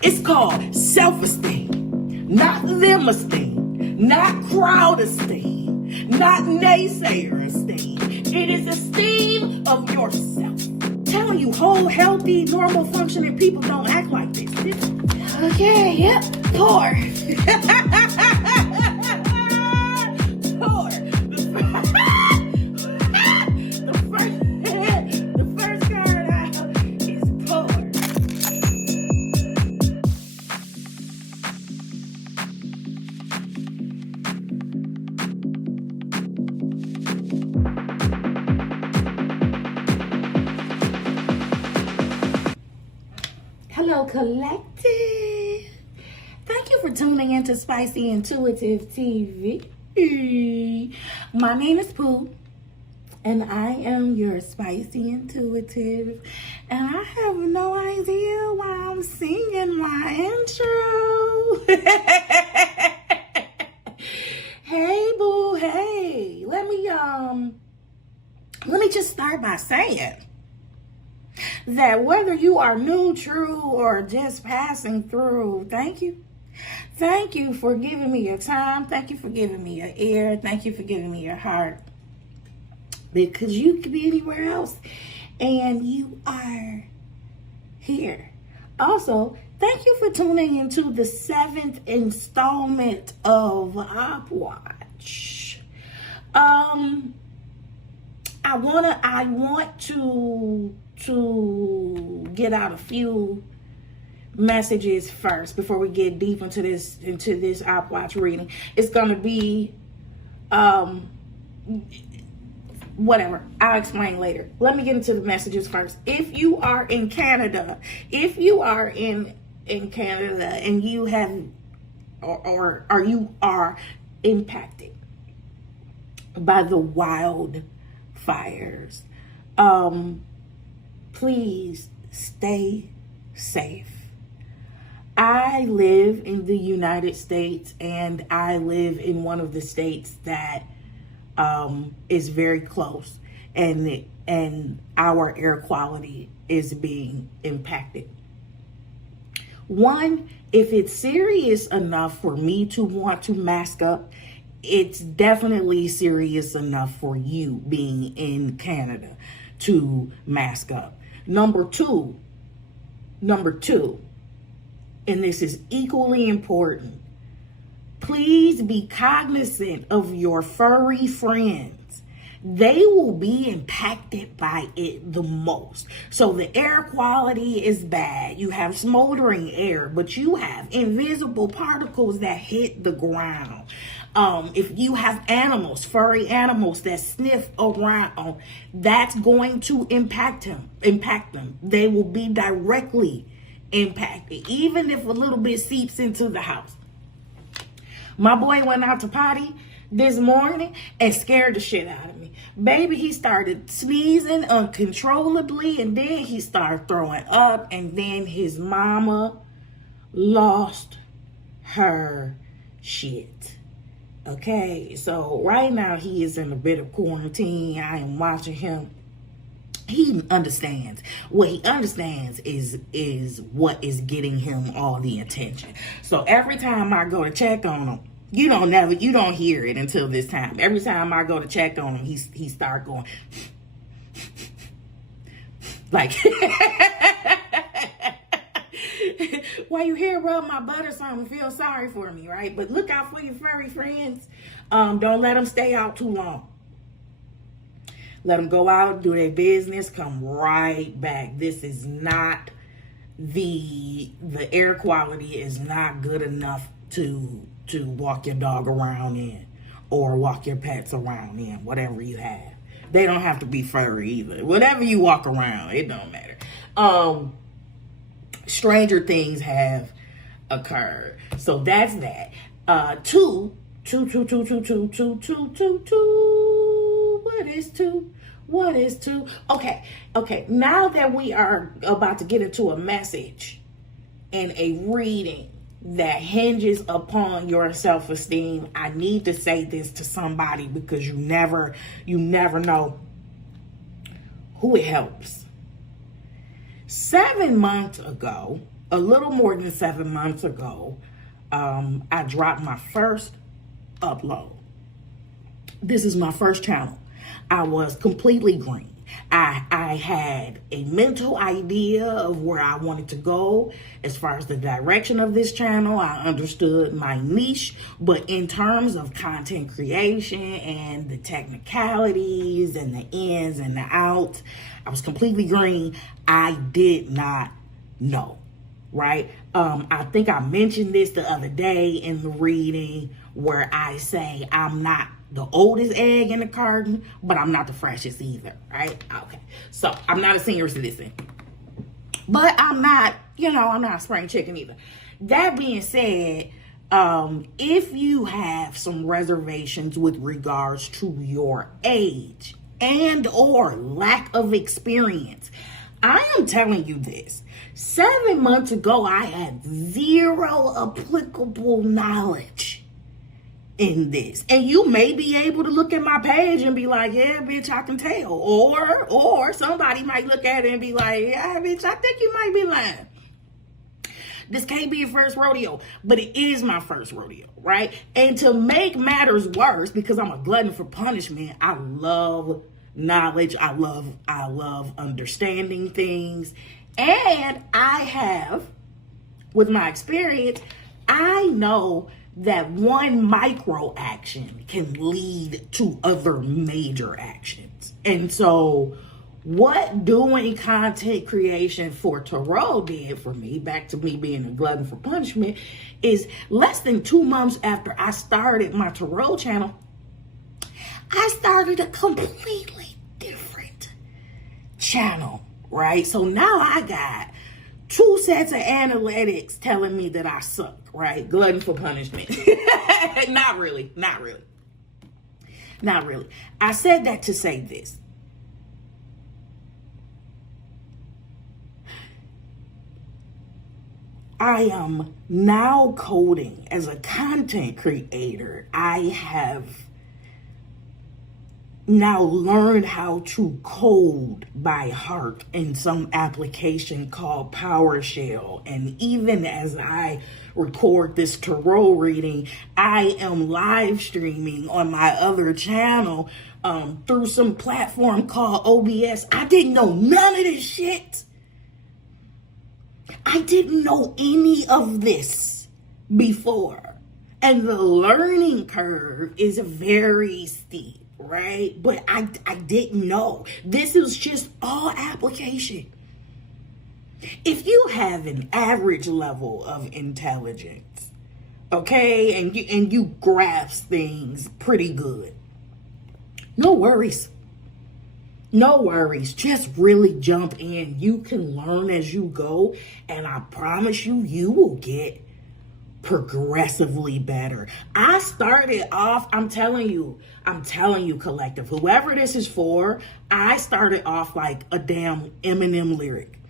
It's called self-esteem, not them esteem, not crowd esteem, not naysayer esteem. It is esteem of yourself. Telling you, whole, healthy, normal, functioning people don't act like this. Okay, yep, poor. Poor. The first card out is poor. Hello, collective. Thank you for tuning into Spicy Intuitive TV. My name is Pooh, and I am your Spicy Intuitive, and I have no idea why I'm singing my intro. Hey, boo, hey. Let me just start by saying that whether you are new, true, or just passing through, thank you. Thank you for giving me your time. Thank you for giving me your ear. Thank you for giving me your heart. Because you could be anywhere else and you are here. Also, thank you for tuning into the 7th installment of Opp Watch. I want to get out a few messages first before we get deep into this Opp Watch reading. It's gonna be whatever. I'll explain later. Let me get into the messages first. If you are in Canada, and you have or you are impacted by the wildfires, please stay safe. I live in the United States, and I live in one of the states that is very close, and our air quality is being impacted. One, if it's serious enough for me to want to mask up, it's definitely serious enough for you being in Canada to mask up. Number two, and this is equally important, please be cognizant of your furry friends. They will be impacted by it the most. So the air quality is bad. You have smoldering air, but you have invisible particles that hit the ground. If you have animals, furry animals that sniff around, that's going to impact them. They will be directly impacted, even if a little bit seeps into the house. My boy went out to potty this morning and scared the shit out of me. Baby, he started sneezing uncontrollably, and then he started throwing up, and then his mama lost her shit. Okay, so right now he is in a bit of quarantine. I am watching him. He understands. What he understands is what is getting him all the attention. So every time I go to check on him, you don't hear it until this time. Every time I go to check on him, he start going like while you here rub my butt or something, feel sorry for me, right? But look out for your furry friends. Don't let them stay out too long. Let them go out, do their business, come right back. This is not the air quality is not good enough to walk your dog around in or walk your pets around in, whatever you have. They don't have to be furry either. Whatever you walk around, it don't matter. Stranger things have occurred. So that's that. Two. What is two? Okay. Now that we are about to get into a message and a reading that hinges upon your self-esteem, I need to say this to somebody because you never know who it helps. 7 months ago, a little more than 7 months ago, I dropped my first upload. This is my first channel. I was completely green. I had a mental idea of where I wanted to go as far as the direction of this channel. I understood my niche, but in terms of content creation and the technicalities and the ins and the outs, I was completely green. I did not know, right? I think I mentioned this the other day in the reading where I say I'm not the oldest egg in the carton, but I'm not the freshest either, right? Okay, so I'm not a senior citizen, but I'm not, I'm not a spring chicken either. That being said, if you have some reservations with regards to your age and or lack of experience, I am telling you this. 7 months ago, I had zero applicable knowledge in this. And you may be able to look at my page and be like, yeah, bitch, I can tell. Or somebody might look at it and be like, yeah, bitch, I think you might be lying. This can't be your first rodeo, but it is my first rodeo, right? And to make matters worse, because I'm a glutton for punishment, I love knowledge. I love understanding things. And I have, with my experience, I know that one micro action can lead to other major actions. And so what doing content creation for tarot did for me, back to me being a glutton for punishment, is less than 2 months after I started my tarot channel, I started a completely different channel, right? So now I got 2 sets of analytics telling me that I suck, right? Glutton for punishment. Not really. I said that to say this. I am now coding as a content creator. I have now learned how to code by heart in some application called PowerShell. And even as I record this tarot reading, I am live streaming on my other channel through some platform called OBS. I didn't know none of this shit. I didn't know any of this before. And the learning curve is very steep, right? But I didn't know. This is just all application. If you have an average level of intelligence, okay, and you grasp things pretty good, no worries. No worries. Just really jump in. You can learn as you go, and I promise you, you will get progressively better. I started off, I'm telling you, collective, whoever this is for, I started off like a damn Eminem lyric.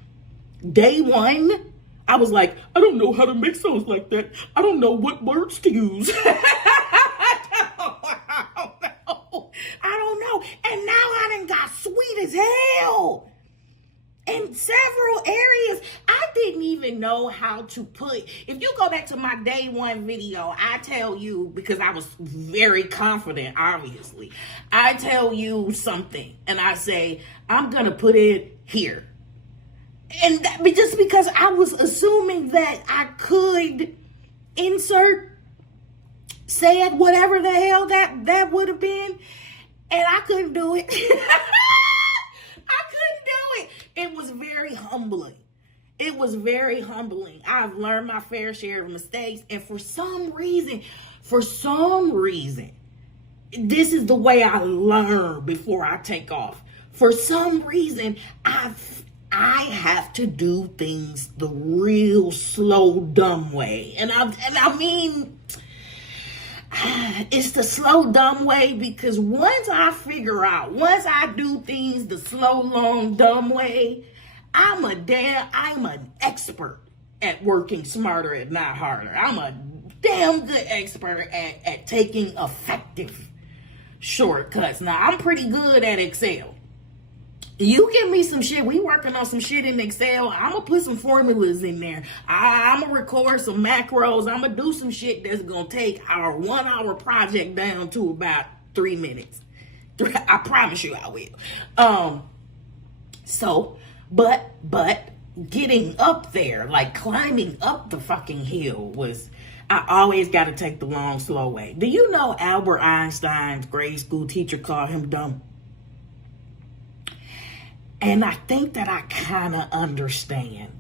Day one, I was like, I don't know how to make songs like that. I don't know what words to use. I don't know. And now I done got sweet as hell. In several areas, I didn't even know how to put. If you go back to my day one video, I tell you, because I was very confident, obviously, I tell you something and I say, I'm going to put it here. And that, just because I was assuming that I could insert, said whatever the hell that would have been, and I couldn't do it. I couldn't do it. It was very humbling. It was very humbling. I've learned my fair share of mistakes, and for some reason, this is the way I learn before I take off. For some reason, I have to do things the real slow, dumb way. And I mean, it's the slow, dumb way because once I do things the slow, long, dumb way, I'm an expert at working smarter and not harder. I'm a damn good expert at taking effective shortcuts. Now, I'm pretty good at Excel. You give me some shit. We working on some shit in Excel. I'm going to put some formulas in there. I'm going to record some macros. I'm going to do some shit that's going to take our 1 hour project down to about 3 minutes. I promise you I will. But getting up there, like climbing up the fucking hill was, I always got to take the long, slow way. Do you know Albert Einstein's grade school teacher called him dumb? And I think that I kind of understand,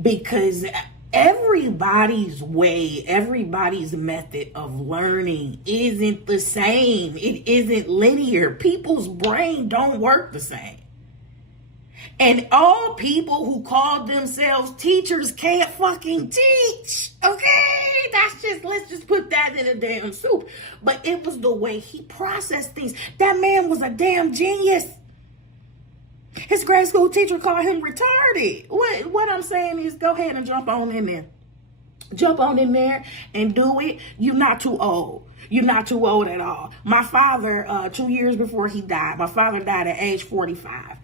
because everybody's way, everybody's method of learning isn't the same. It isn't linear. People's brain don't work the same. And all people who call themselves teachers can't fucking teach. Okay? Let's just put that in a damn soup. But it was the way he processed things. That man was a damn genius. His grade school teacher called him retarded. What I'm saying is, go ahead and jump on in there. Jump on in there and do it. You're not too old. You're not too old at all. My father, 2 years before he died, my father died at age 45,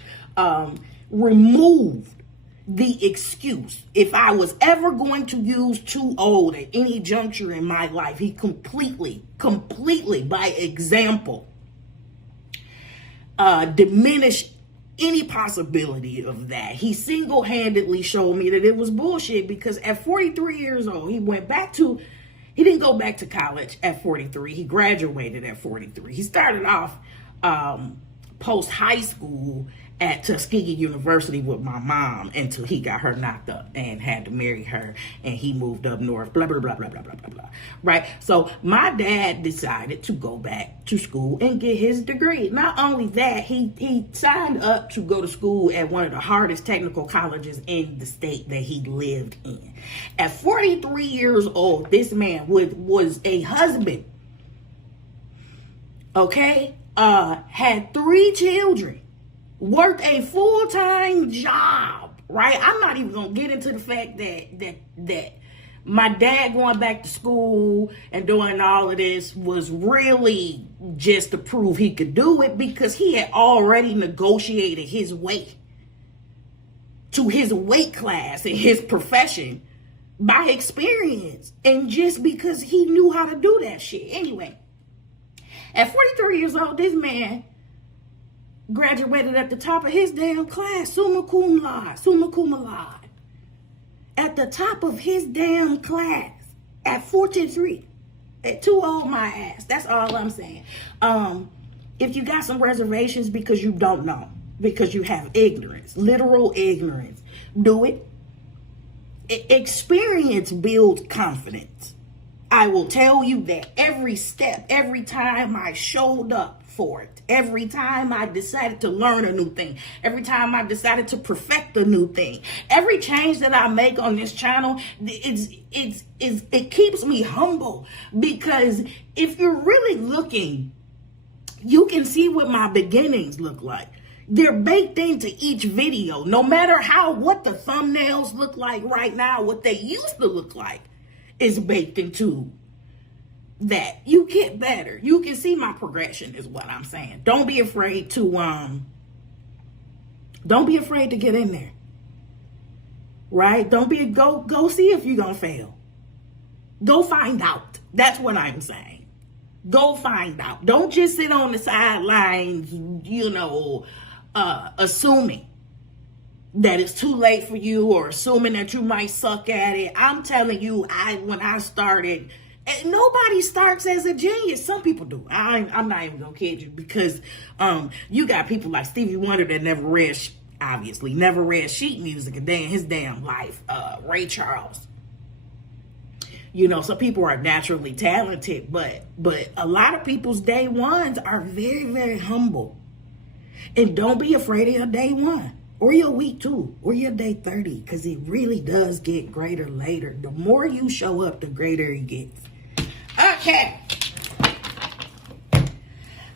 removed the excuse. If I was ever going to use too old at any juncture in my life, he completely, by example, diminished any possibility of that. He single-handedly showed me that it was bullshit, because at 43 years old, he didn't go back to college at 43. He graduated at 43. He started off post high school at Tuskegee University with my mom until he got her knocked up and had to marry her, and he moved up north, blah, blah, blah, blah, blah, blah, blah, blah. Right? So my dad decided to go back to school and get his degree. Not only that, he signed up to go to school at one of the hardest technical colleges in the state that he lived in. At 43 years old, this man was a husband. Okay? Had 3 children. Worked a full-time job, right? I'm not even gonna get into the fact that my dad going back to school and doing all of this was really just to prove he could do it, because he had already negotiated his way to his weight class in his profession by experience, and just because he knew how to do that shit. Anyway, at 43 years old, this man graduated at the top of his damn class, summa cum laude. At the top of his damn class at 43. At too old my ass. That's all I'm saying. If you got some reservations because you don't know, because you have ignorance, literal ignorance, do it. Experience builds confidence. I will tell you that every step, every time I showed up for it, every time I decided to learn a new thing, every time I decided to perfect a new thing, every change that I make on this channel, it keeps me humble, because if you're really looking, you can see what my beginnings look like. They're baked into each video, no matter what the thumbnails look like right now, what they used to look like is baked into that. You get better. You can see my progression is what I'm saying. Don't be afraid to get in there. Right? Go see if you're going to fail. Go find out. That's what I'm saying. Go find out. Don't just sit on the sidelines, assuming that it's too late for you, or assuming that you might suck at it. I'm telling you, when I started, nobody starts as a genius. Some people do. I'm not even gonna kid you, because you got people like Stevie Wonder that never read sheet music a day in his damn life. Ray Charles. Some people are naturally talented, but a lot of people's day ones are very, very humble. And don't be afraid of your day one, or your week 2, or your day 30, because it really does get greater later. The more you show up, the greater it gets. Okay.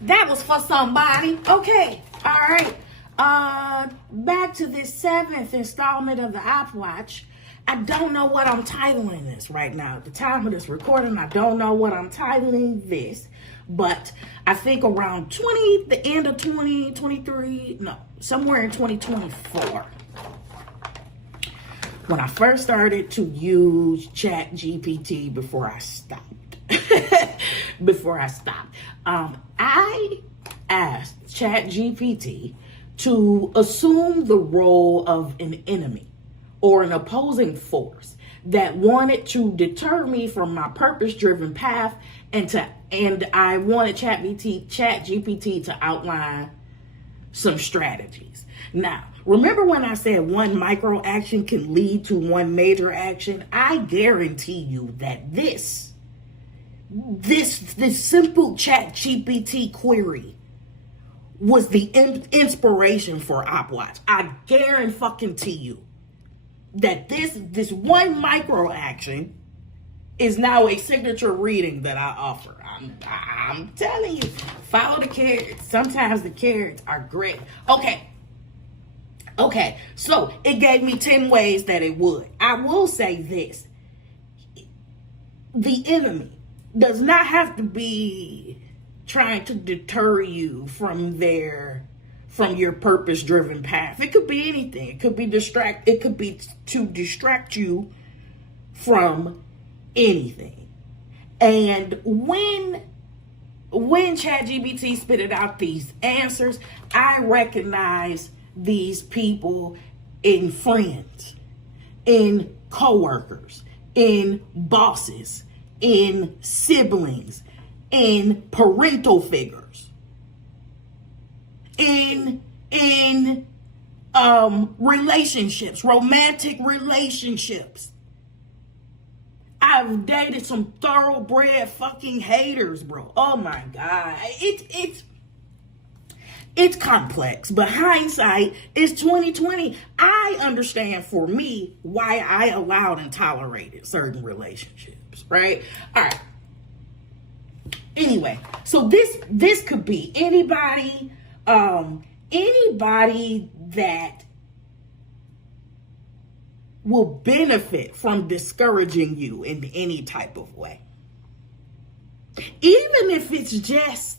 That was for somebody. Okay. All right. Back to this 7th installment of the Opp Watch. I don't know what I'm titling this right now. At the time of this recording, I don't know what I'm titling this. But I think around the end of 2023, no, somewhere in 2024, when I first started to use Chat GPT before I stopped. I asked Chat GPT to assume the role of an enemy or an opposing force that wanted to deter me from my purpose-driven path, and I wanted Chat GPT to outline some strategies. Now, remember when I said one micro action can lead to one major action? I guarantee you that this simple Chat GPT query was the inspiration for Opp Watch. I guarantee you that this one micro action is now a signature reading that I offer. I'm telling you, follow the carrots. Sometimes the carrots are great. Okay, so it gave me 10 ways that it would. I will say this. The enemy does not have to be trying to deter you from your purpose-driven path. It could be anything. It could be to distract you from anything. And when ChatGPT spitted out these answers, I recognize these people in friends, in coworkers, in bosses, in siblings, in parental figures, in relationships, romantic relationships. I've dated some thoroughbred fucking haters, bro. Oh my God. It's complex, but hindsight is 2020. I understand for me why I allowed and tolerated certain relationships, right? All right. Anyway, so this could be anybody that will benefit from discouraging you in any type of way. Even if it's just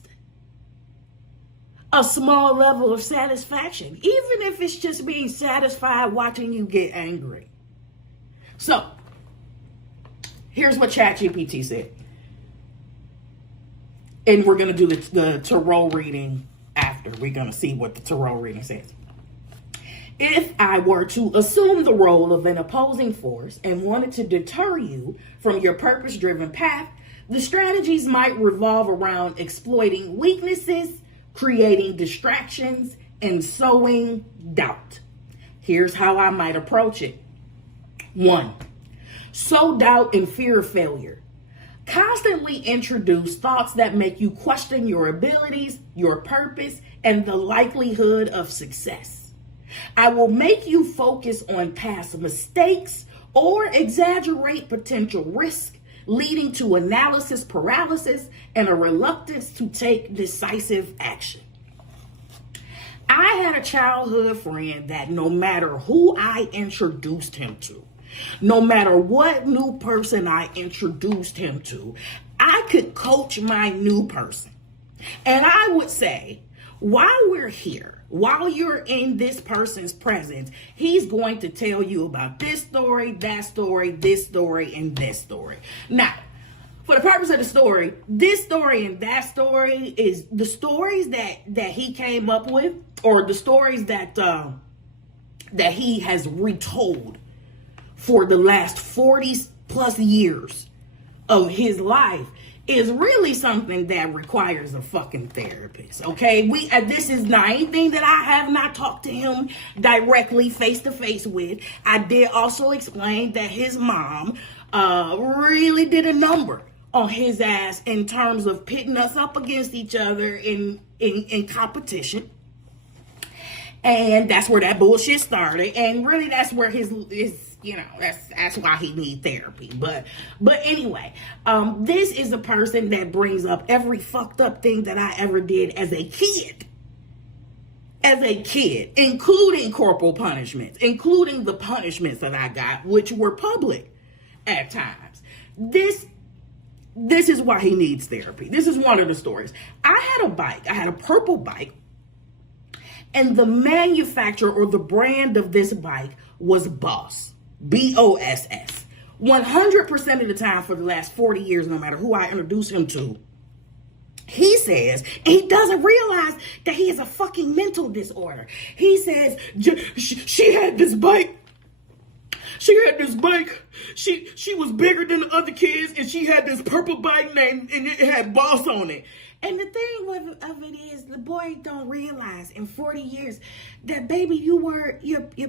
a small level of satisfaction. Even if it's just being satisfied watching you get angry. So, here's what ChatGPT said. And we're going to do the tarot reading after. We're going to see what the tarot reading says. If I were to assume the role of an opposing force and wanted to deter you from your purpose-driven path, the strategies might revolve around exploiting weaknesses, creating distractions, and sowing doubt. Here's how I might approach it. 1. Sow doubt and fear of failure. Constantly introduce thoughts that make you question your abilities, your purpose, and the likelihood of success. I will make you focus on past mistakes or exaggerate potential risk, leading to analysis paralysis and a reluctance to take decisive action. I had a childhood friend that no matter who I introduced him to, no matter what new person I introduced him to, I could coach my new person. And I would say, while we're here, while you're in this person's presence, he's going to tell you about this story, that story, this story, and this story. Now, for the purpose of the story, this story and that story is the stories that he came up with, or the stories that he has retold for the last 40 plus years of his life, is really something that requires a fucking therapist, okay? This is not anything that I have not talked to him directly face to face with. I did also explain that his mom really did a number on his ass in terms of pitting us up against each other in competition. And that's where that bullshit started. And really that's where his that's why he needs therapy. But anyway, this is a person that brings up every fucked up thing that I ever did as a kid, including corporal punishments, including the punishments that I got, which were public at times. This is why he needs therapy. This is one of the stories. I had a bike. I had a purple bike. And the manufacturer or the brand of this bike was Boss. BOSS. 100% of the time for the last 40 years, no matter who I introduce him to, he says, and he doesn't realize that he has a fucking mental disorder. He says, she had this bike. She had this bike. She was bigger than the other kids, and she had this purple bike named, and it had Boss on it. And the thing of it is, the boy don't realize in 40 years that, baby, your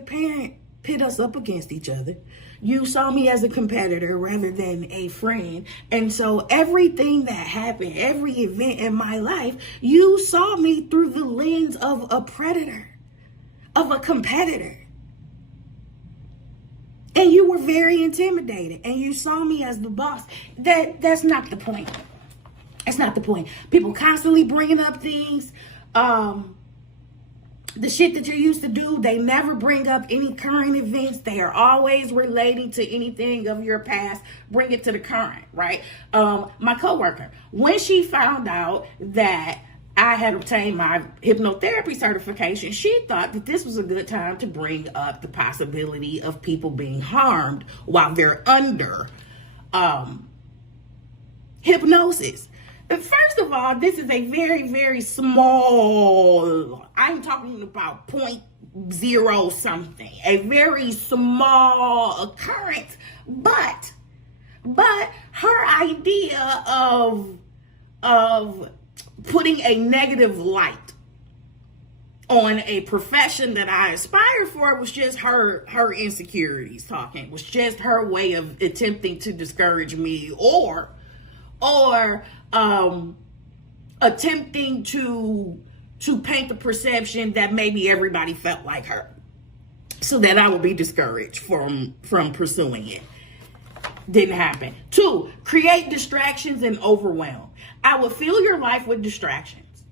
parent pit us up against each other. You saw me as a competitor rather than a friend. And so everything that happened, every event in my life, you saw me through the lens of a predator, of a competitor. And you were very intimidated, and you saw me as the boss. That's not the point. That's not the point. People constantly bringing up things. The shit that you used to do, they never bring up any current events. They are always relating to anything of your past. Bring it to the current, right? My coworker, when she found out that I had obtained my hypnotherapy certification, she thought that this was a good time to bring up the possibility of people being harmed while they're under hypnosis. First of all, this is a very, very small, I'm talking about 0.0 something, a very small occurrence, but her idea of putting a negative light on a profession that I aspire for was just her insecurities talking. It was just her way of attempting to discourage me or attempting to paint the perception that maybe everybody felt like her, so that I would be discouraged from pursuing it. Didn't happen. 2, create distractions and overwhelm. I would fill your life with distractions,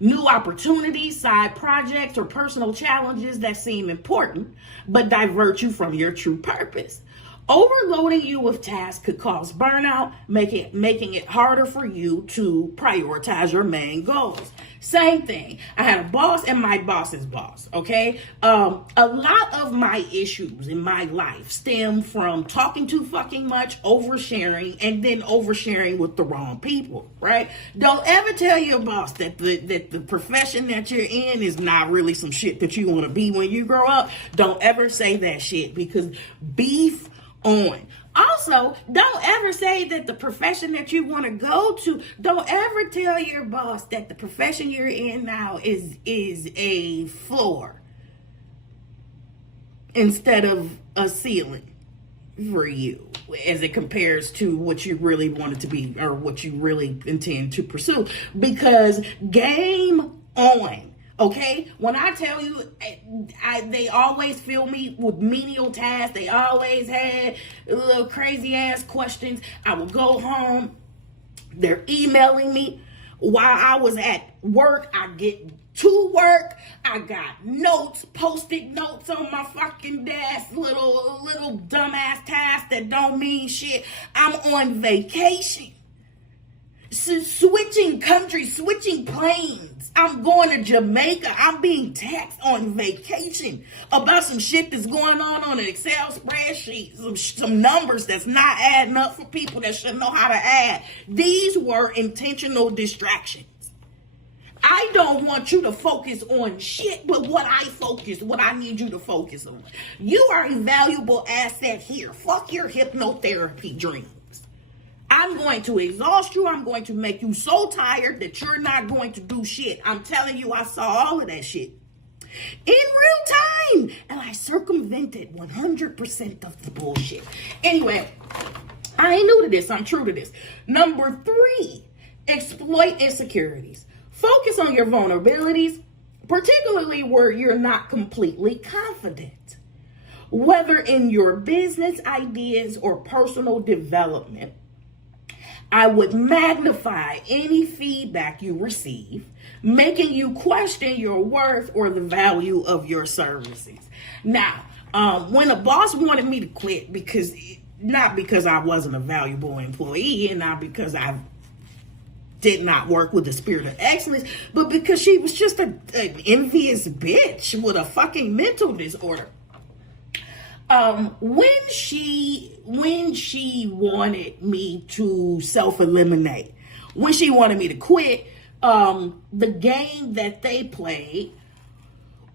new opportunities, side projects, or personal challenges that seem important, but divert you from your true purpose. Overloading you with tasks could cause burnout, making it harder for you to prioritize your main goals. Same thing. I had a boss and my boss's boss, okay? A lot of my issues in my life stem from talking too fucking much, oversharing, and then oversharing with the wrong people, right? Don't ever tell your boss that the profession that you're in is not really some shit that you want to be when you grow up. Don't ever say that shit, because beef on. Also, don't ever say that the profession that you want to go to, don't ever tell your boss that the profession you're in now is a floor instead of a ceiling for you, as it compares to what you really want it to be or what you really intend to pursue. Because game on. Okay, when I tell you, they always fill me with menial tasks. They always had little crazy ass questions. I would go home. They're emailing me while I was at work. I get to work. I got notes, post-it notes on my fucking desk. Little dumbass tasks that don't mean shit. I'm on vacation. Switching countries, switching planes. I'm going to Jamaica. I'm being taxed on vacation about some shit that's going on an Excel spreadsheet. Some numbers that's not adding up for people that should know how to add. These were intentional distractions. I don't want you to focus on shit, but what I need you to focus on. You are a valuable asset here. Fuck your hypnotherapy dreams. I'm going to exhaust you. I'm going to make you so tired that you're not going to do shit. I'm telling you, I saw all of that shit in real time. And I circumvented 100% of the bullshit. Anyway, I ain't new to this. I'm true to this. Number 3, exploit insecurities. Focus on your vulnerabilities, particularly where you're not completely confident. Whether in your business ideas or personal development, I would magnify any feedback you receive, making you question your worth or the value of your services. Now, when a boss wanted me to quit, not because I wasn't a valuable employee and not because I did not work with the spirit of excellence, but because she was just an envious bitch with a fucking mental disorder. When she wanted me to self-eliminate, when she wanted me to quit, the game that they played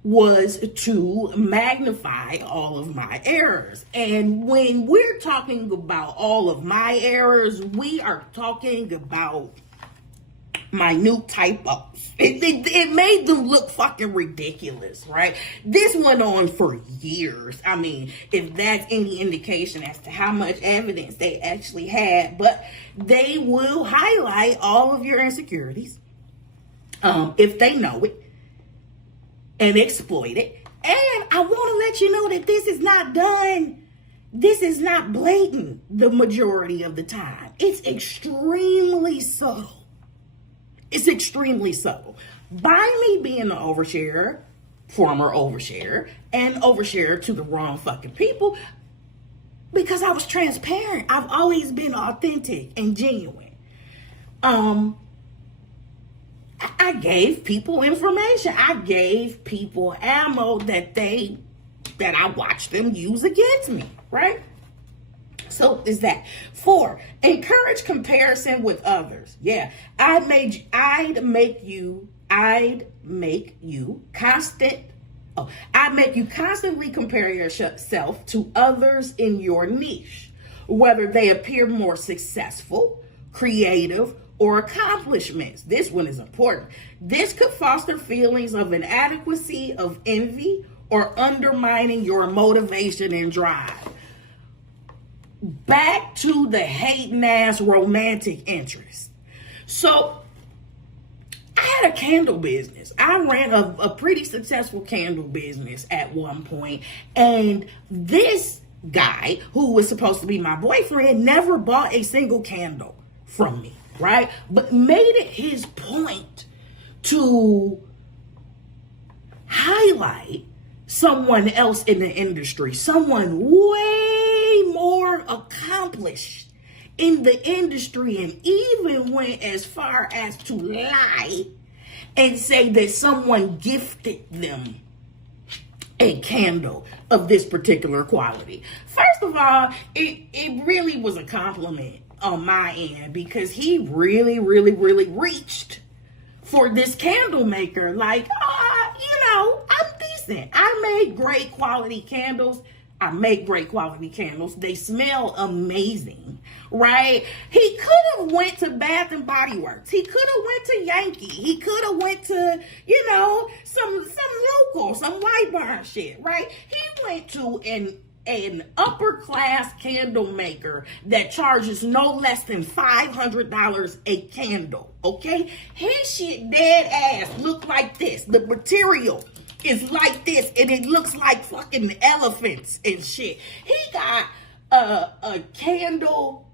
was to magnify all of my errors. And when we're talking about all of my errors, we are talking about minute typos. It made them look fucking ridiculous, right? This went on for years. I mean, if that's any indication as to how much evidence they actually had, but they will highlight all of your insecurities, if they know it, and exploit it. And I want to let you know that this is not done. This is not blatant the majority of the time. It's extremely subtle. It's extremely subtle. By me being an oversharer, former oversharer, and oversharer to the wrong fucking people, because I was transparent. I've always been authentic and genuine. I gave people information. I gave people ammo that I watched them use against me, right? So is that. 4, encourage comparison with others. Yeah, I'd make you constantly compare yourself to others in your niche, whether they appear more successful, creative, or accomplishments. This one is important. This could foster feelings of inadequacy, of envy, or undermining your motivation and drive. Back to the hating ass romantic interest. So I had a candle business. I ran a pretty successful candle business at one point, and this guy who was supposed to be my boyfriend never bought a single candle from me, right? But made it his point to highlight someone else in the industry, someone way more accomplished in the industry, and even went as far as to lie and say that someone gifted them a candle of this particular quality. First of all, it really was a compliment on my end, because he really reached for this candle maker. Like, I'm decent. I make great quality candles. They smell amazing, right? He could have went to Bath and Body Works. He could have went to Yankee. He could have went to, some local, some white barn shit, right? He went to an upper class candle maker that charges no less than $500 a candle, okay? His shit dead ass look like this. The material is like this, and it looks like fucking elephants and shit. He got a candle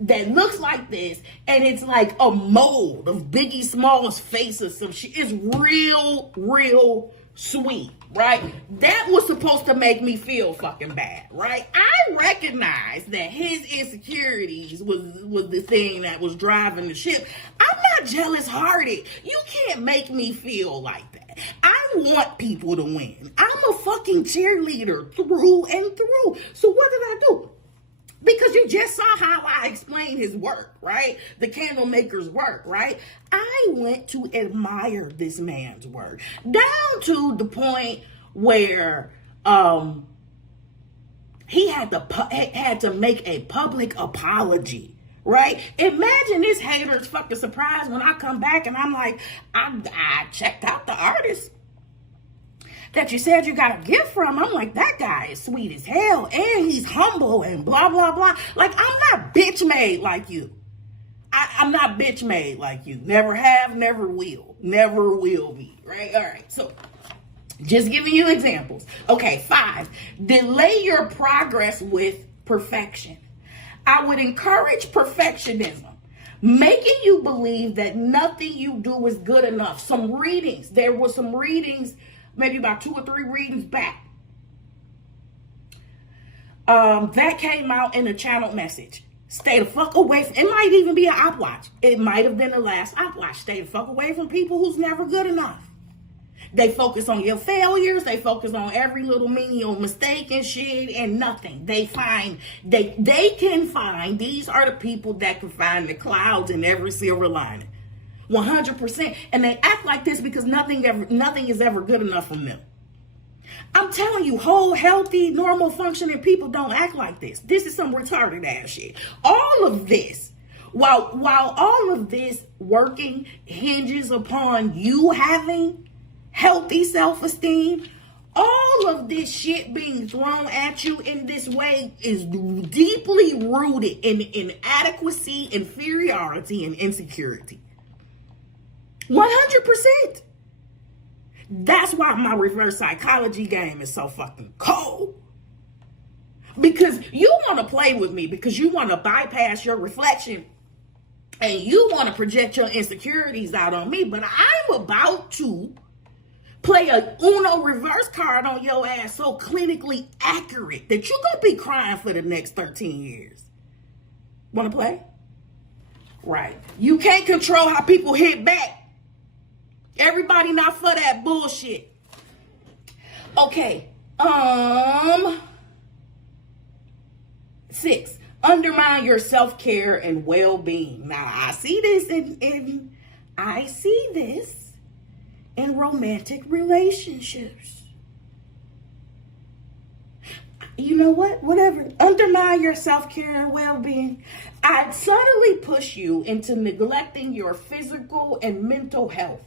that looks like this, and it's like a mold of Biggie Smalls' face or some shit. It's real sweet, right? That was supposed to make me feel fucking bad, right? I recognize that his insecurities was the thing that was driving the ship. I'm not jealous-hearted. You can't make me feel like that. I want people to win. I'm a fucking cheerleader through and through. So what did I do? Because you just saw how I explained his work, right? The candle maker's work, right? I went to admire this man's work, down to the point where he had to make a public apology, right? Imagine this hater's fucking surprise when I come back and I'm like, I checked out the artist that you said you got a gift from. I'm like, that guy is sweet as hell, and he's humble and blah, blah, blah. Like, I'm not bitch made like you. I'm not bitch made like you. Never have, never will. Never will be, right? All right, so just giving you examples. Okay, 5, delay your progress with perfection. I would encourage perfectionism, making you believe that nothing you do is good enough. Some readings, there were some readings, maybe about 2 or 3 readings back, that came out in a channel message Stay the fuck away from, it might even be an Opp Watch. It might have been the last Opp Watch. Stay the fuck away from people who's never good enough. They focus on your failures. They focus on every little menial mistake and shit and nothing. They can find, these are the people that can find the clouds in every silver lining. 100%. And they act like this because nothing is ever good enough from them. I'm telling you, whole, healthy, normal, functioning people don't act like this. This is some retarded ass shit. All of this, while all of this working hinges upon you having healthy self-esteem, all of this shit being thrown at you in this way is deeply rooted in inadequacy, inferiority, and insecurity. 100%. That's why my reverse psychology game is so fucking cold. Because you want to play with me, because you want to bypass your reflection and you want to project your insecurities out on me. But I'm about to play a Uno reverse card on your ass so clinically accurate that you're going to be crying for the next 13 years. Want to play? Right. You can't control how people hit back. Everybody not for that bullshit. Okay. 6. Undermine your self-care and well-being. Now, I see this in romantic relationships. You know what? Whatever. Undermine your self-care and well-being. I'd subtly push you into neglecting your physical and mental health.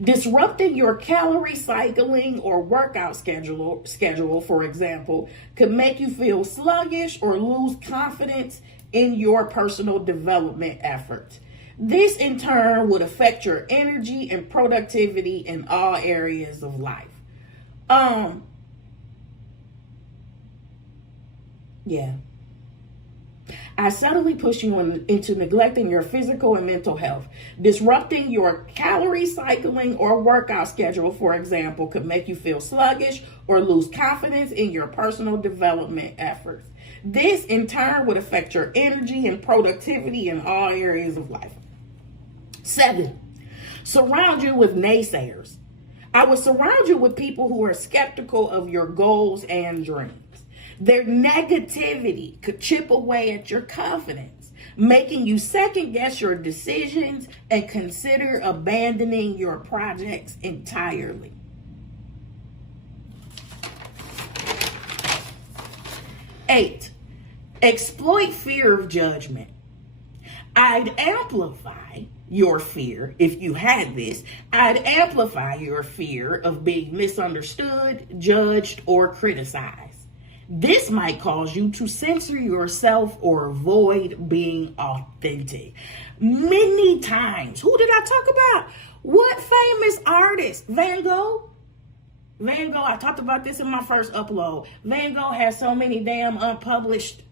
Disrupting your calorie cycling or workout schedule, for example, could make you feel sluggish or lose confidence in your personal development efforts. This, in turn, would affect your energy and productivity in all areas of life. Yeah. I subtly push you into neglecting your physical and mental health. Disrupting your calorie cycling or workout schedule, for example, could make you feel sluggish or lose confidence in your personal development efforts. This, in turn, would affect your energy and productivity in all areas of life. 7, surround you with naysayers. I would surround you with people who are skeptical of your goals and dreams. Their negativity could chip away at your confidence, making you second guess your decisions and consider abandoning your projects entirely. 8, exploit fear of judgment. I'd amplify your fear, if you had this, I'd amplify your fear of being misunderstood, judged, or criticized. This might cause you to censor yourself or avoid being authentic. Many times, who did I talk about? What famous artist? Van Gogh? Van Gogh, I talked about this in my first upload. Van Gogh has so many damn unpublished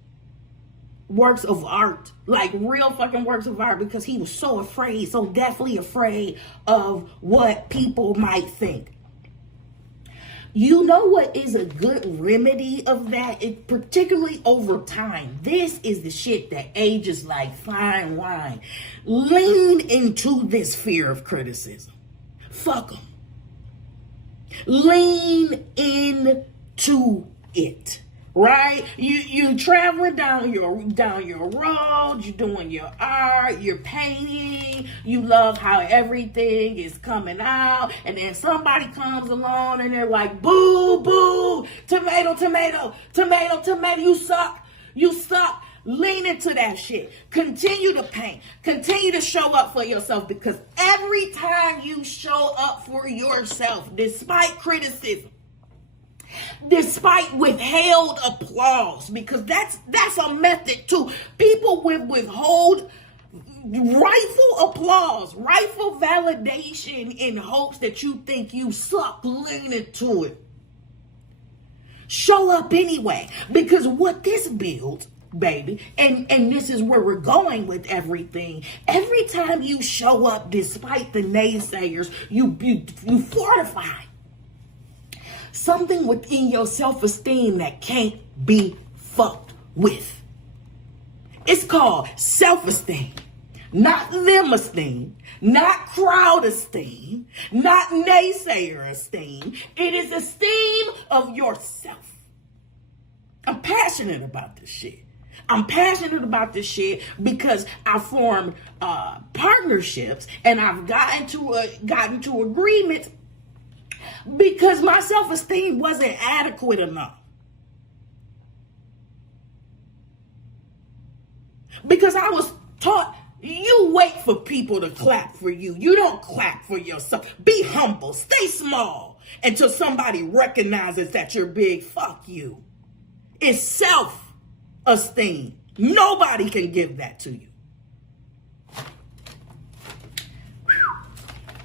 works of art, like real fucking works of art, because he was so afraid, so deathly afraid of what people might think. You know what is a good remedy of that? It, particularly over time. This is the shit that ages like fine wine. Lean into this fear of criticism. Fuck them. Lean into it. Right? You traveling down your road, you're doing your art, you're painting, you love how everything is coming out, and then somebody comes along and they're like, boo, boo, tomato, tomato, tomato, tomato, you suck. Lean into that shit. Continue to paint. Continue to show up for yourself, because every time you show up for yourself, despite criticism, despite withheld applause, because that's a method too. People withhold rightful applause, rightful validation in hopes that you think you suck. Lean into it. Show up anyway, because what this builds, baby, and this is where we're going with everything. Every time you show up despite the naysayers, you fortify something within your self-esteem that can't be fucked with. It's called self-esteem. Not them esteem, not crowd esteem, not naysayer esteem. It is esteem of yourself. I'm passionate about this shit. I'm passionate about this shit because I formed partnerships and I've gotten to agreements because my self-esteem wasn't adequate enough. Because I was taught, you wait for people to clap for you. You don't clap for yourself. Be humble. Stay small until somebody recognizes that you're big. Fuck you. It's self-esteem. Nobody can give that to you.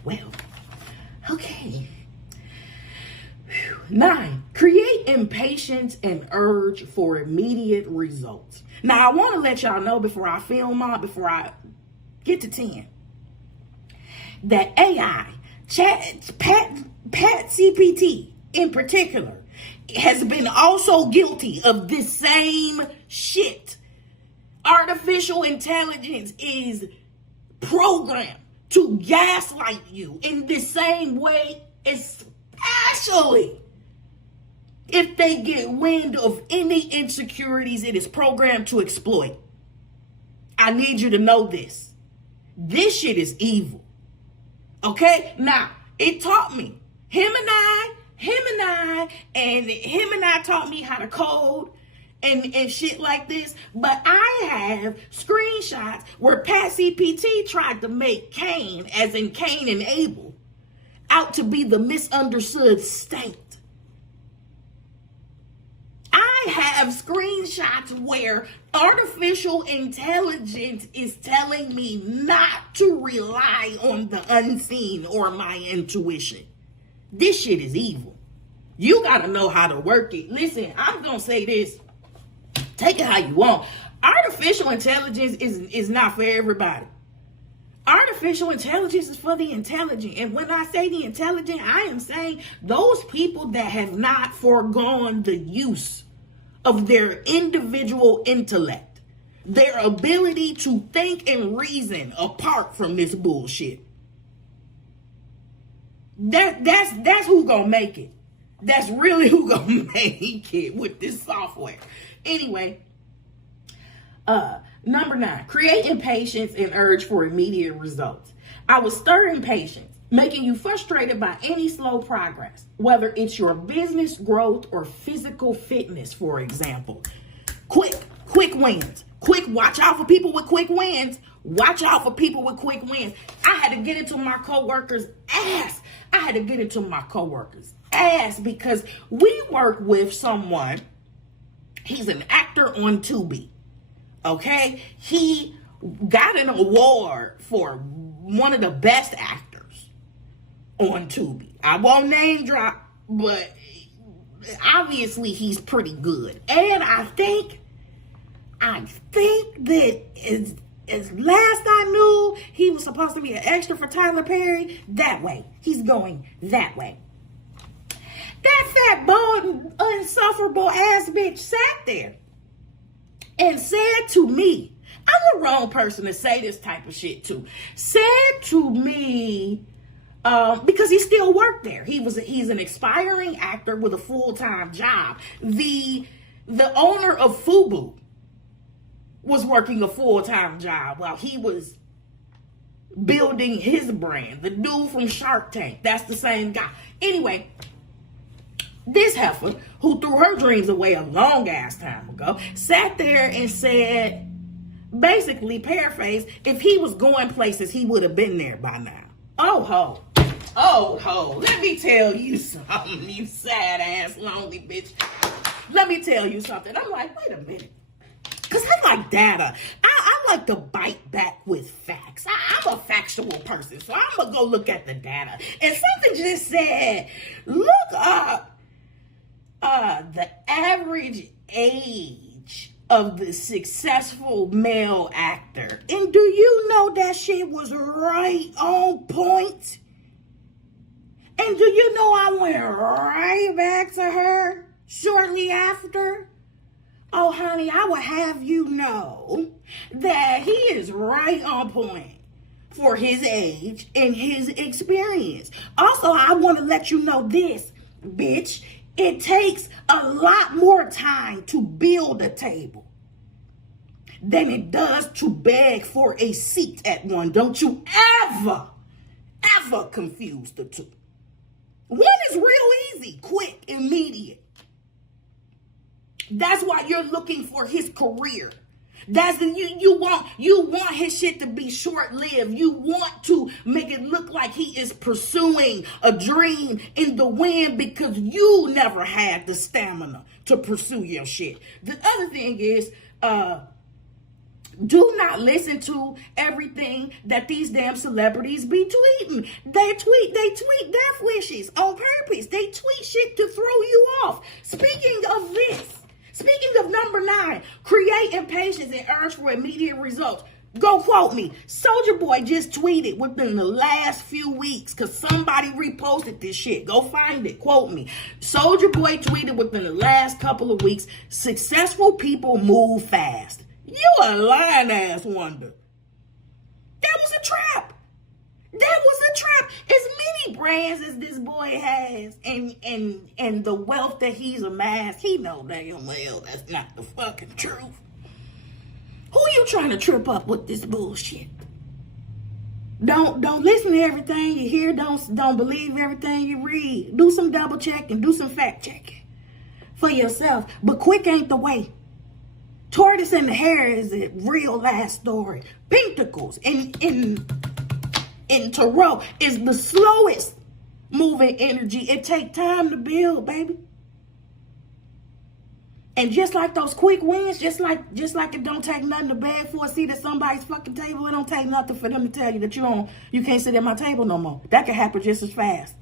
Well, okay. 9, create impatience and urge for immediate results. Now, I want to let y'all know before I before I get to 10, that AI, Pat CPT in particular, has been also guilty of this same shit. Artificial intelligence is programmed to gaslight you in the same way, especially if they get wind of any insecurities it is programmed to exploit. I need you to know this. This shit is evil. Okay? Now, it taught me. Him and I taught me how to code and shit like this. But I have screenshots where Pat CPT tried to make Cain, as in Cain and Abel, out to be the misunderstood state. I have screenshots where artificial intelligence is telling me not to rely on the unseen or my intuition. This shit is evil. You gotta know how to work it. Listen, I'm gonna say this. Take it how you want. Artificial intelligence is not for everybody. Artificial intelligence is for the intelligent. And when I say the intelligent, I am saying those people that have not foregone the use of their individual intellect, their ability to think and reason apart from this bullshit. That's who gonna make it. That's really who gonna make it with this software. Anyway, number 9, create impatience and urge for immediate results. I will stir impatience, making you frustrated by any slow progress, whether it's your business growth or physical fitness, for example. Quick wins. Watch out for people with quick wins. Watch out for people with quick wins. I had to get into my coworker's ass. Because we work with someone. He's an actor on Tubi. Okay? He got an award for one of the best actors on Tubi. I won't name drop, but obviously he's pretty good. And I think that as last I knew, he was supposed to be an extra for Tyler Perry. That way. He's going that way. That fat, bald, insufferable ass bitch sat there and said to me, I'm the wrong person to say this type of shit to, said to me, because he still worked there. He's an aspiring actor with a full-time job. The owner of FUBU was working a full-time job while he was building his brand. The dude from Shark Tank, that's the same guy. Anyway, this heifer, who threw her dreams away a long ass time ago, sat there and said, basically, paraphrase, if he was going places, he would have been there by now. Oh ho, let me tell you something, you sad ass lonely bitch. Let me tell you something. I'm like, wait a minute. Because I like data. I like to bite back with facts. I'm a factual person, so I'm going to go look at the data. And something just said, look up the average age of the successful male actor. And do you know that shit was right on point? And do you know I went right back to her shortly after? Oh, honey, I would have you know that he is right on point for his age and his experience. Also, I want to let you know this, bitch. It takes a lot more time to build a table than it does to beg for a seat at one. Don't you ever confuse the two. One is real easy, quick, immediate. That's why you're looking for his career. You want his shit to be short-lived. You want to make it look like he is pursuing a dream in the wind because you never had the stamina to pursue your shit. The other thing is, do not listen to everything that these damn celebrities be tweeting. They tweet death wishes on purpose. They tweet shit to throw you off. Speaking of number 9, create impatience and urge for immediate results. Go quote me. Soulja Boy just tweeted within the last few weeks because somebody reposted this shit. Go find it. Quote me. Soulja Boy tweeted within the last couple of weeks, successful people move fast. You a lying ass wonder. That was a trap. As many brands as this boy has and the wealth that he's amassed, he know damn well that's not the fucking truth. Who you trying to trip up with this bullshit? Don't listen to everything you hear. Don't believe everything you read. Do some double checking. Do some fact checking for yourself. But quick ain't the way. Tortoise and the hare is a real last story. Pentacles in Tarot is the slowest moving energy. It take time to build, baby. And just like those quick wins, just like it don't take nothing to beg for a seat at somebody's fucking table, it don't take nothing for them to tell you that you can't sit at my table no more. That can happen just as fast.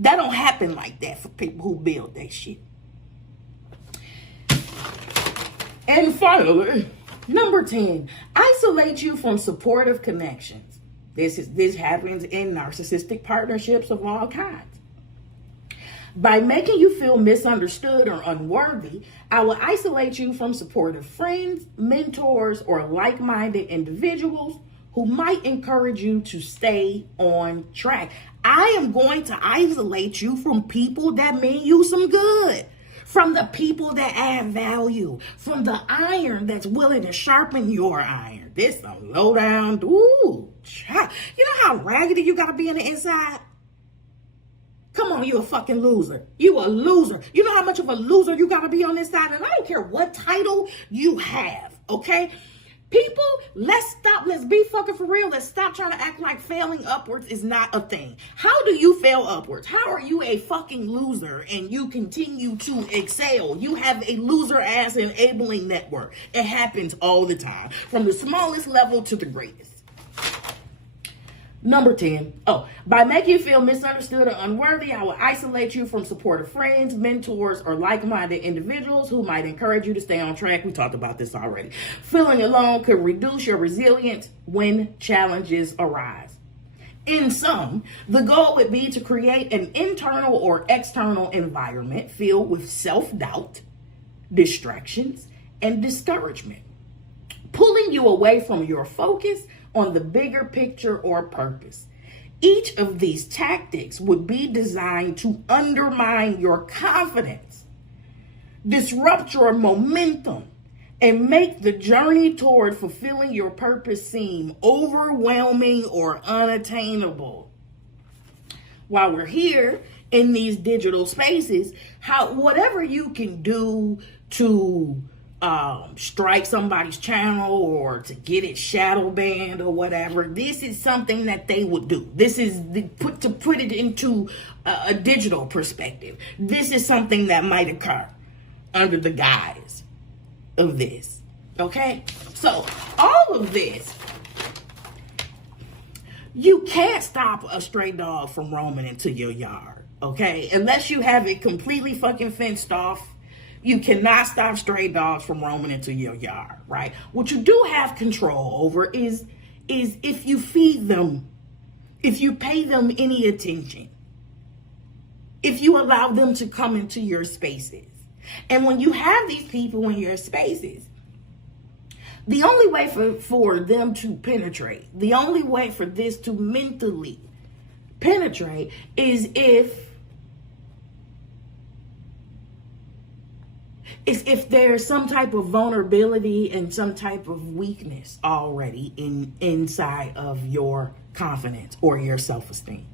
That don't happen like that for people who build that shit. And finally, number 10, isolate you from supportive connections. This happens in narcissistic partnerships of all kinds. By making you feel misunderstood or unworthy, I will isolate you from supportive friends, mentors, or like-minded individuals who might encourage you to stay on track. I am going to isolate you from people that mean you some good. From the people that add value, from the iron that's willing to sharpen your iron. This some low down, ooh, child. You know how raggedy you gotta be on the inside? Come on, you a fucking loser. You a loser. You know how much of a loser you gotta be on this side? And I don't care what title you have, okay? People, let's be fucking for real. Let's stop trying to act like failing upwards is not a thing. How do you fail upwards? How are you a fucking loser and you continue to excel? You have a loser ass enabling network. It happens all the time, from the smallest level to the greatest. Number 10. By making you feel misunderstood or unworthy, I will isolate you from supportive friends, mentors, or like-minded individuals who might encourage you to stay on track. We talked about this already. Feeling alone could reduce your resilience when challenges arise. In sum, the goal would be to create an internal or external environment filled with self-doubt, distractions, and discouragement, pulling you away from your focus on the bigger picture or purpose. Each of these tactics would be designed to undermine your confidence, disrupt your momentum, and make the journey toward fulfilling your purpose seem overwhelming or unattainable. While we're here in these digital spaces, whatever you can do to strike somebody's channel or to get it shadow banned or whatever, this is something that they would do. This is to put it into a digital perspective. This is something that might occur under the guise of this. Okay? So all of this, you can't stop a stray dog from roaming into your yard. Okay? Unless you have it completely fucking fenced off. You cannot stop stray dogs from roaming into your yard, right? What you do have control over is if you feed them, if you pay them any attention, if you allow them to come into your spaces, And when you have these people in your spaces, the only way for them to penetrate, the only way for this to mentally penetrate is if there's some type of vulnerability and some type of weakness already inside of your confidence or your self-esteem.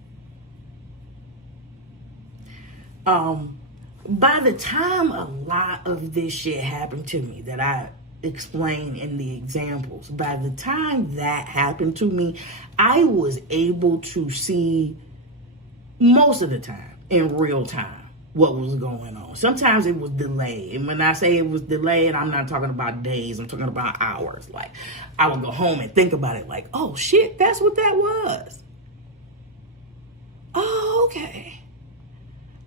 By the time a lot of this shit happened to me that I explained in the examples, by the time that happened to me, I was able to see most of the time in real time what was going on. Sometimes it was delayed. And when I say it was delayed, I'm not talking about days. I'm talking about hours. Like, I would go home and think about it like, oh shit, that's what that was. Oh, okay.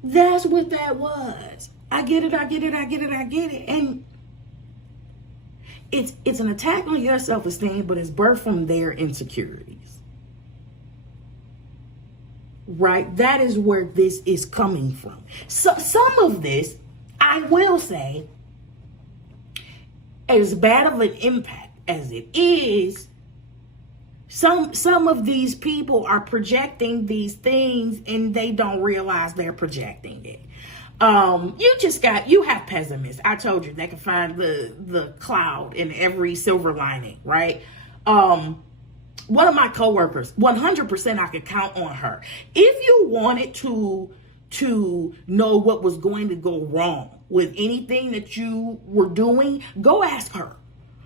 That's what that was. I get it. And it's an attack on your self-esteem, but it's birthed from their insecurities. Right? That is where this is coming from. So some of this, I will say, as bad of an impact as it is, some of these people are projecting these things and they don't realize they're projecting it. You have pessimists. I told you they can find the cloud in every silver lining, right? One of my coworkers, 100% I could count on her. If you wanted to know what was going to go wrong with anything that you were doing, go ask her,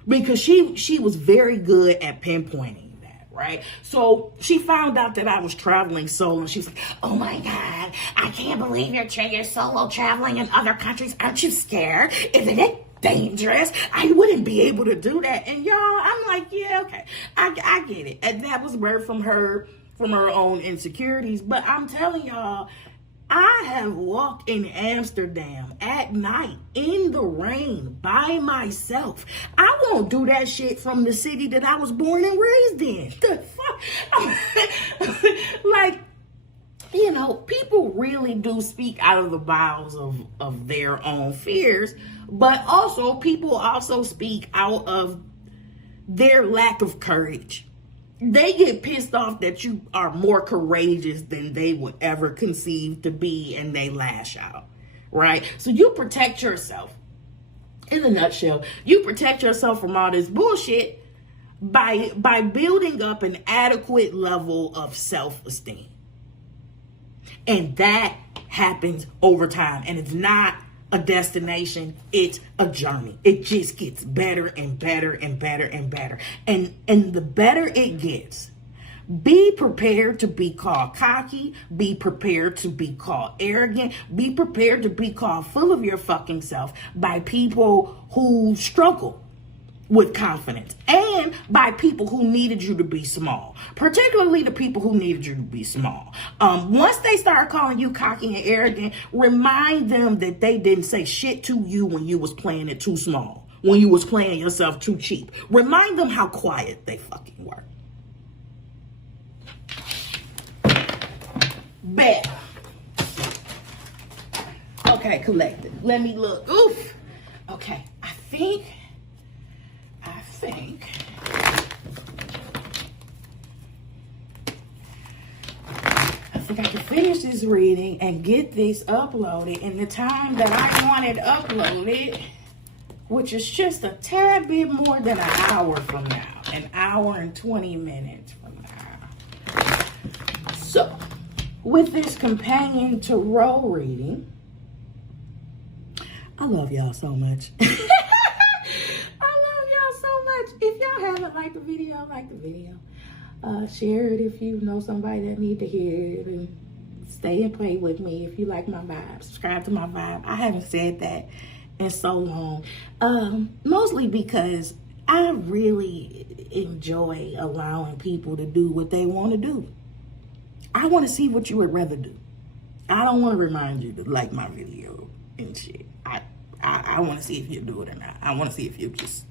because she was very good at pinpointing that, right? So she found out that I was traveling solo, and she was like, oh my God, I can't believe you're solo traveling in other countries. Aren't you scared? Isn't it dangerous? I wouldn't be able to do that. And y'all, I'm like, yeah, okay, I get it. And that was birthed from her own insecurities. But I'm telling y'all, I have walked in Amsterdam at night in the rain by myself. I won't do that shit from the city that I was born and raised in. The fuck? Like, you know, people really do speak out of the bowels of their own fears, but also people also speak out of their lack of courage. They get pissed off that you are more courageous than they would ever conceive to be, and they lash out, right? So you protect yourself. In a nutshell, you protect yourself from all this bullshit by building up an adequate level of self-esteem. And that happens over time. And it's not a destination, it's a journey. It just gets better and better and better and better. And the better it gets, be prepared to be called cocky, be prepared to be called arrogant, be prepared to be called full of your fucking self by people who struggle with confidence, and by people who needed you to be small, particularly the people who needed you to be small. Once they start calling you cocky and arrogant, remind them that they didn't say shit to you when you was playing it too small, when you was playing yourself too cheap. Remind them how quiet they fucking were. Bet. Okay, collective. Let me look. Oof. Okay, I think I can finish this reading and get this uploaded in the time that I want it uploaded, which is just a tad bit more than an hour from now, an hour and 20 minutes from now. So, with this companion tarot reading, I love y'all so much. If y'all haven't liked the video, like the video. Share it if you know somebody that need to hear it, and stay and play with me if you like my vibe. Subscribe to my vibe. I haven't said that in so long. Mostly because I really enjoy allowing people to do what they want to do. I want to see what you would rather do. I don't want to remind you to like my video and shit. I want to see if you do it or not. I want to see if you just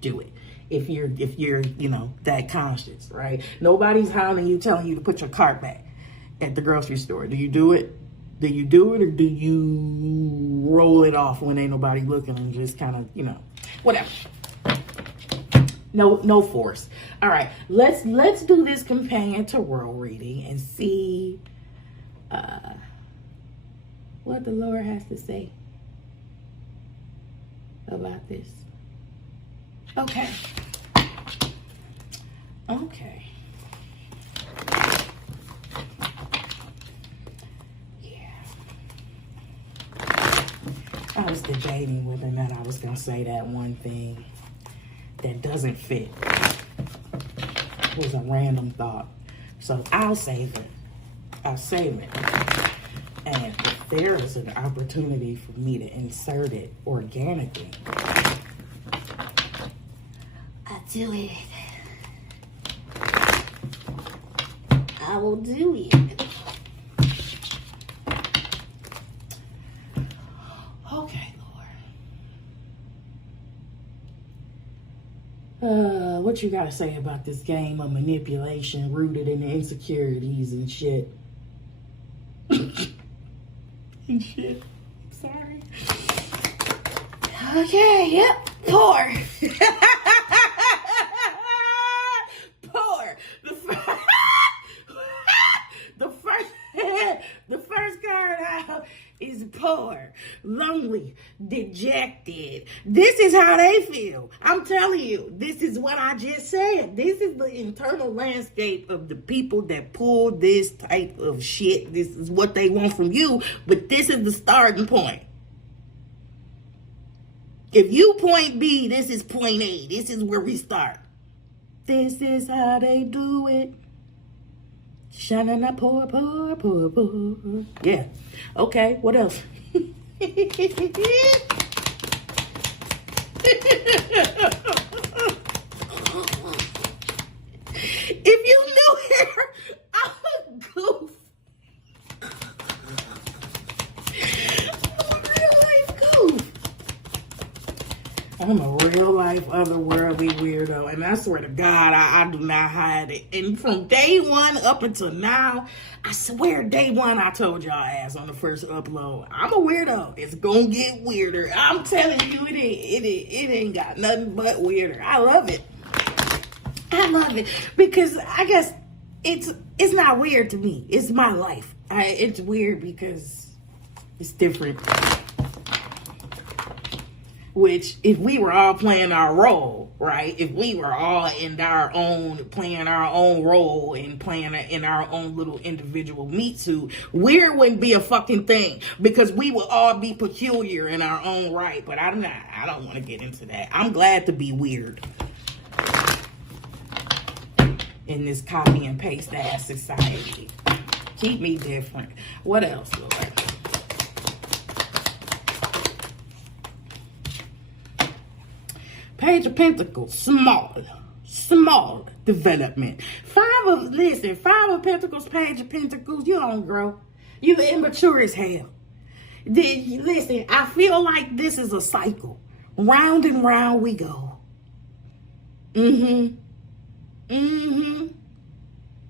do it. If you're, you know, that conscious, right? Nobody's hounding you, telling you to put your cart back at the grocery store. Do you do it? Do you do it or do you roll it off when ain't nobody looking and just kind of, you know, whatever. No force. All right, let's do this companion tarot reading and see what the Lord has to say about this. Okay. Yeah. I was debating whether or not I was going to say that one thing that doesn't fit. It was a random thought. So I'll save it. And if there is an opportunity for me to insert it organically, I'll do it. I will do it. Okay, Lord. What you gotta say about this game of manipulation rooted in insecurities and shit? Sorry. Okay, yep. Poor. Poor. The first card out is poor, lonely, dejected. This is how they feel. I'm telling you, this is what I just said. This is the internal landscape of the people that pull this type of shit. This is what they want from you, but this is the starting point. If you point B, this is point A. This is where we start. This is how they do it. Shining up, poor. Yeah. Okay, what else? If you knew her, I'm a goof. I'm a real life otherworldly weirdo, and I swear to God, I do not hide it. And from day one up until now, I swear day one I told y'all ass on the first upload, I'm a weirdo. It's gonna get weirder. I'm telling you, it ain't got nothing but weirder. I love it. Because I guess it's not weird to me. It's my life. It's weird because it's different. Which, if we were all playing our role, right? If we were all playing our own role and playing in our own little individual meat suit, weird wouldn't be a fucking thing because we would all be peculiar in our own right. But I don't want to get into that. I'm glad to be weird in this copy and paste ass society. Keep me different. What else, Lord? Page of Pentacles, small development. Five of Pentacles, Page of Pentacles, you don't grow. You immature as hell. Listen, I feel like this is a cycle. Round and round we go.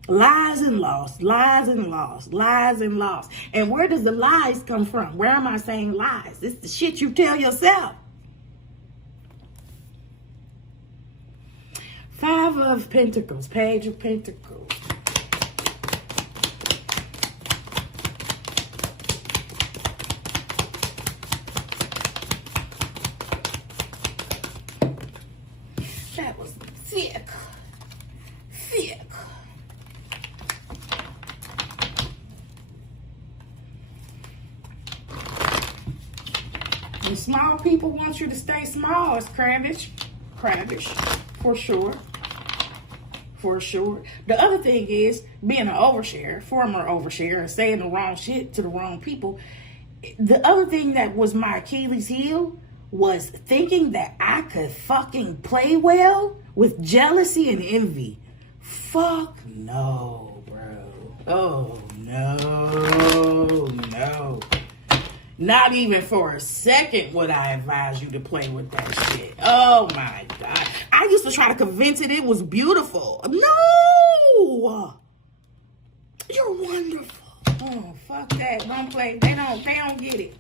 Lies and loss. And where does the lies come from? Where am I saying lies? It's the shit you tell yourself. Five of Pentacles, Page of Pentacles. That was thick. And small people want you to stay small. It's crabbish, for sure. The other thing is being an overshare, former overshare, and saying the wrong shit to the wrong people. The other thing that was my Achilles heel was thinking that I could fucking play well with jealousy and envy. Fuck no, bro. Oh, no. Not even for a second would I advise you to play with that shit. Oh my God. I used to try to convince it was beautiful. No! You're wonderful. Oh, Fuck that. Don't play. They don't get it.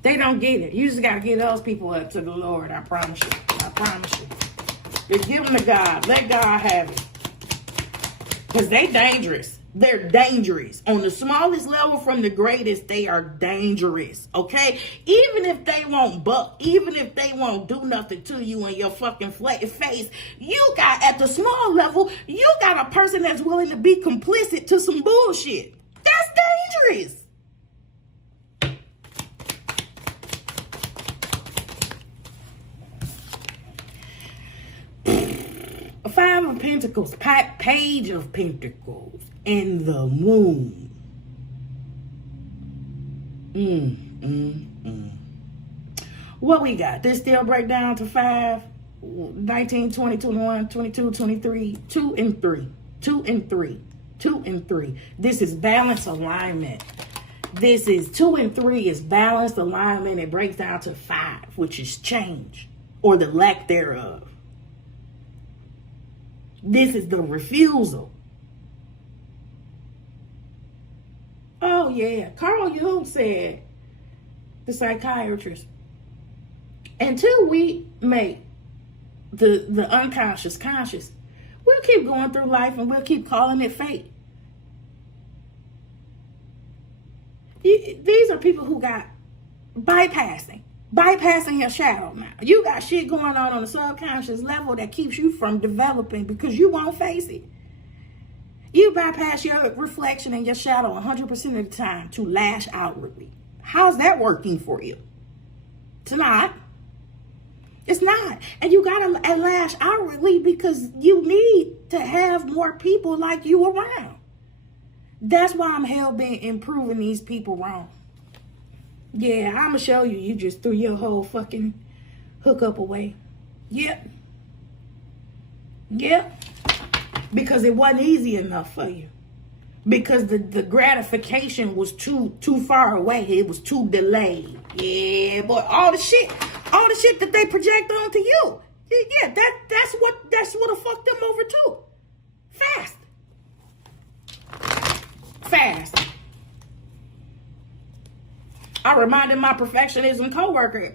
They don't get it. You just got to get those people up to the Lord. I promise you. I promise you. Just give them to God. Let God have it. Because they dangerous. They're dangerous. On the smallest level from the greatest, they are dangerous. Okay? Even if they won't buck, even if they won't do nothing to you in your fucking face, you got, at the small level, you got a person that's willing to be complicit to some bullshit. That's dangerous. Five of Pentacles, Page of Pentacles, and the Moon. What we got? This still break down to 5, 19, 20, 21, 22, 23, 2 and 3, 2 and 3, 2 and 3. This is balance alignment. This is 2 and 3 is balanced alignment. It breaks down to 5, which is change or the lack thereof. This is the refusal. Oh, yeah. Carl Jung said, the psychiatrist, until we make the unconscious conscious, we'll keep going through life and we'll keep calling it fate. These are people who got bypassing your shadow now. You got shit going on the subconscious level that keeps you from developing because you won't face it. You bypass your reflection and your shadow 100% of the time to lash outwardly. How's that working for you? It's not. It's not. And you got to lash outwardly because you need to have more people like you around. That's why I'm hell-bent in proving these people wrong. Yeah, I'm going to show you. You just threw your whole fucking hookup away. Yep. Because it wasn't easy enough for you. Because the gratification was too far away. It was too delayed. Yeah, boy, all the shit that they project onto you. Yeah, that's what'll fuck them over too. Fast. I reminded my perfectionist coworker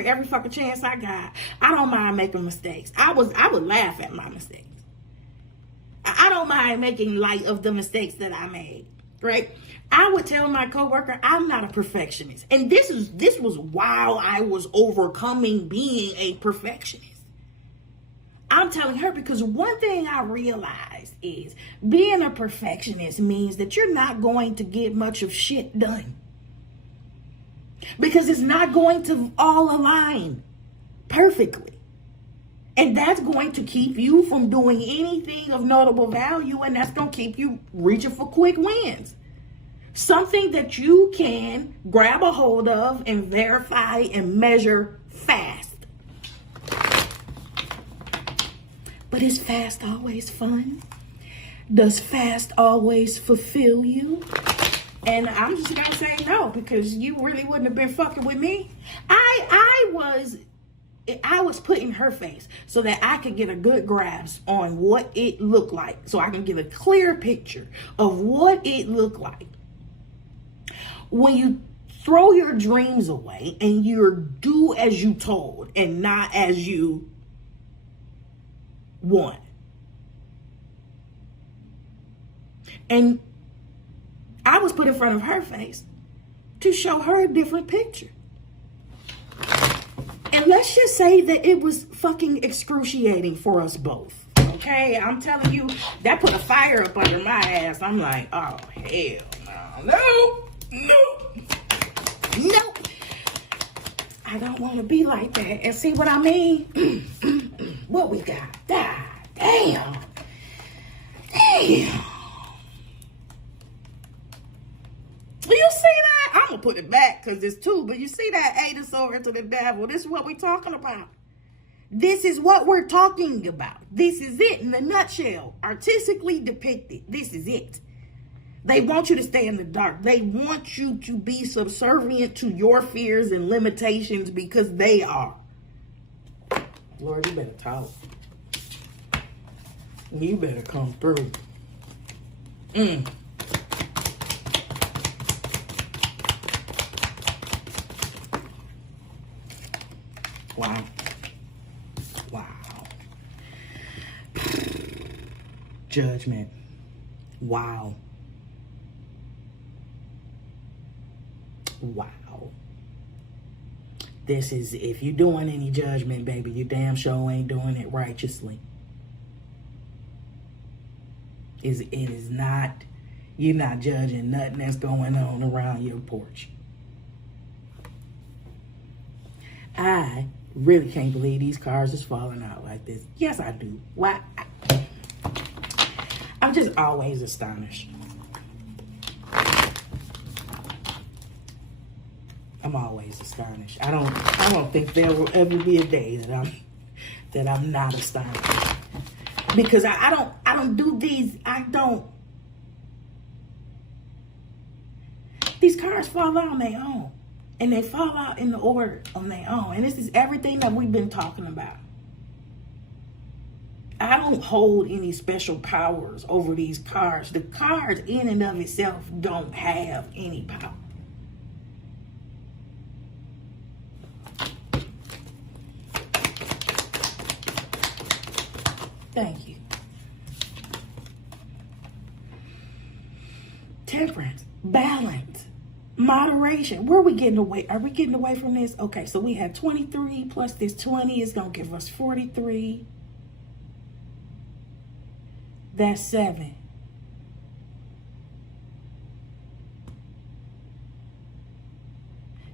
every fucking chance I got. I don't mind making mistakes. I would laugh at my mistakes. I don't mind making light of the mistakes that I made, right? I would tell my coworker I'm not a perfectionist. And this was while I was overcoming being a perfectionist. I'm telling her because one thing I realized is being a perfectionist means that you're not going to get much of shit done. Because it's not going to all align perfectly. And that's going to keep you from doing anything of notable value, and that's going to keep you reaching for quick wins. Something that you can grab a hold of and verify and measure fast. But is fast always fun? Does fast always fulfill you? And I'm just going to say no, because you really wouldn't have been fucking with me. I was put in her face so that I could get a good grasp on what it looked like. So I can get a clear picture of what it looked like. When you throw your dreams away and you do as you told and not as you want. And I was put in front of her face to show her a different picture. And let's just say that it was fucking excruciating for us both. Okay? I'm telling you, that put a fire up under my ass. I'm like, oh, hell no. No. I don't want to be like that. And see what I mean? What we got? Damn. You see that? I'm going to put it back because it's 2. But you see that 8 is over to the devil. This is what we're talking about. This is what we're talking about. This is it in a nutshell. Artistically depicted. This is it. They want you to stay in the dark. They want you to be subservient to your fears and limitations because they are. Lord, you better talk. You better come through. Wow. Wow. Judgment. Wow. Wow. This is, if you're doing any judgment, baby, you damn sure ain't doing it righteously. It is not, you're not judging nothing that's going on around your porch. I really can't believe these cars is falling out like this. Yes, I do. Why? I'm just always astonished. I'm always astonished. I don't think there will ever be a day that I'm not astonished. Because I don't do these. These cars fall out on their own. And they fall out in the order on their own. And this is everything that we've been talking about. I don't hold any special powers over these cars. The cars in and of itself don't have any power. Thank you. Temperance, balance, moderation. Where are we getting away? Are we getting away from this? Okay, so we have 23 plus this 20 is going to give us 43. That's 7.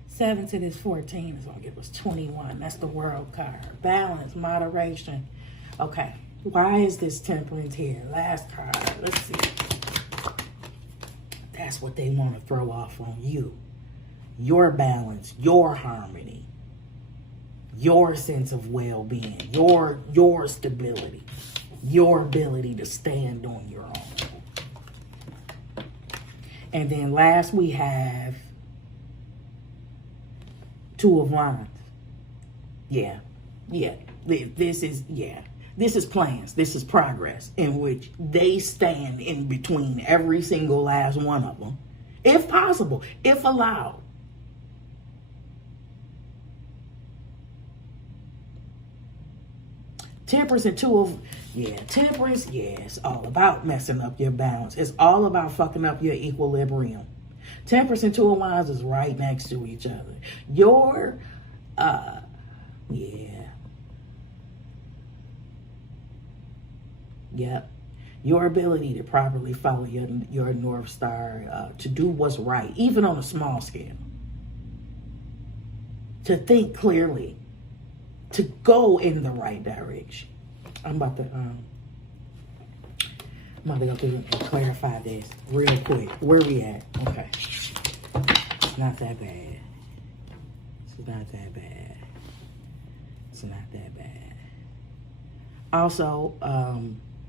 Seven to this 14 is going to give us 21. That's the world card. Balance, moderation. Okay. Why is this temperance here? Last card. Let's see. That's what they want to throw off on you. Your balance, your harmony, your sense of well-being, your stability, your ability to stand on your own. And then last we have 2 of Wands. Yeah. This is plans. This is progress in which they stand in between every single last one of them. If possible, if allowed. Temperance and 2 of, temperance, it's all about messing up your balance. It's all about fucking up your equilibrium. Temperance and 2 of Wands is right next to each other. Your ability to properly follow your North Star, to do what's right, even on a small scale. To think clearly. To go in the right direction. I'm about to go through and clarify this real quick. Where we at? Okay. It's not that bad. It's not that bad. It's not that bad. Also,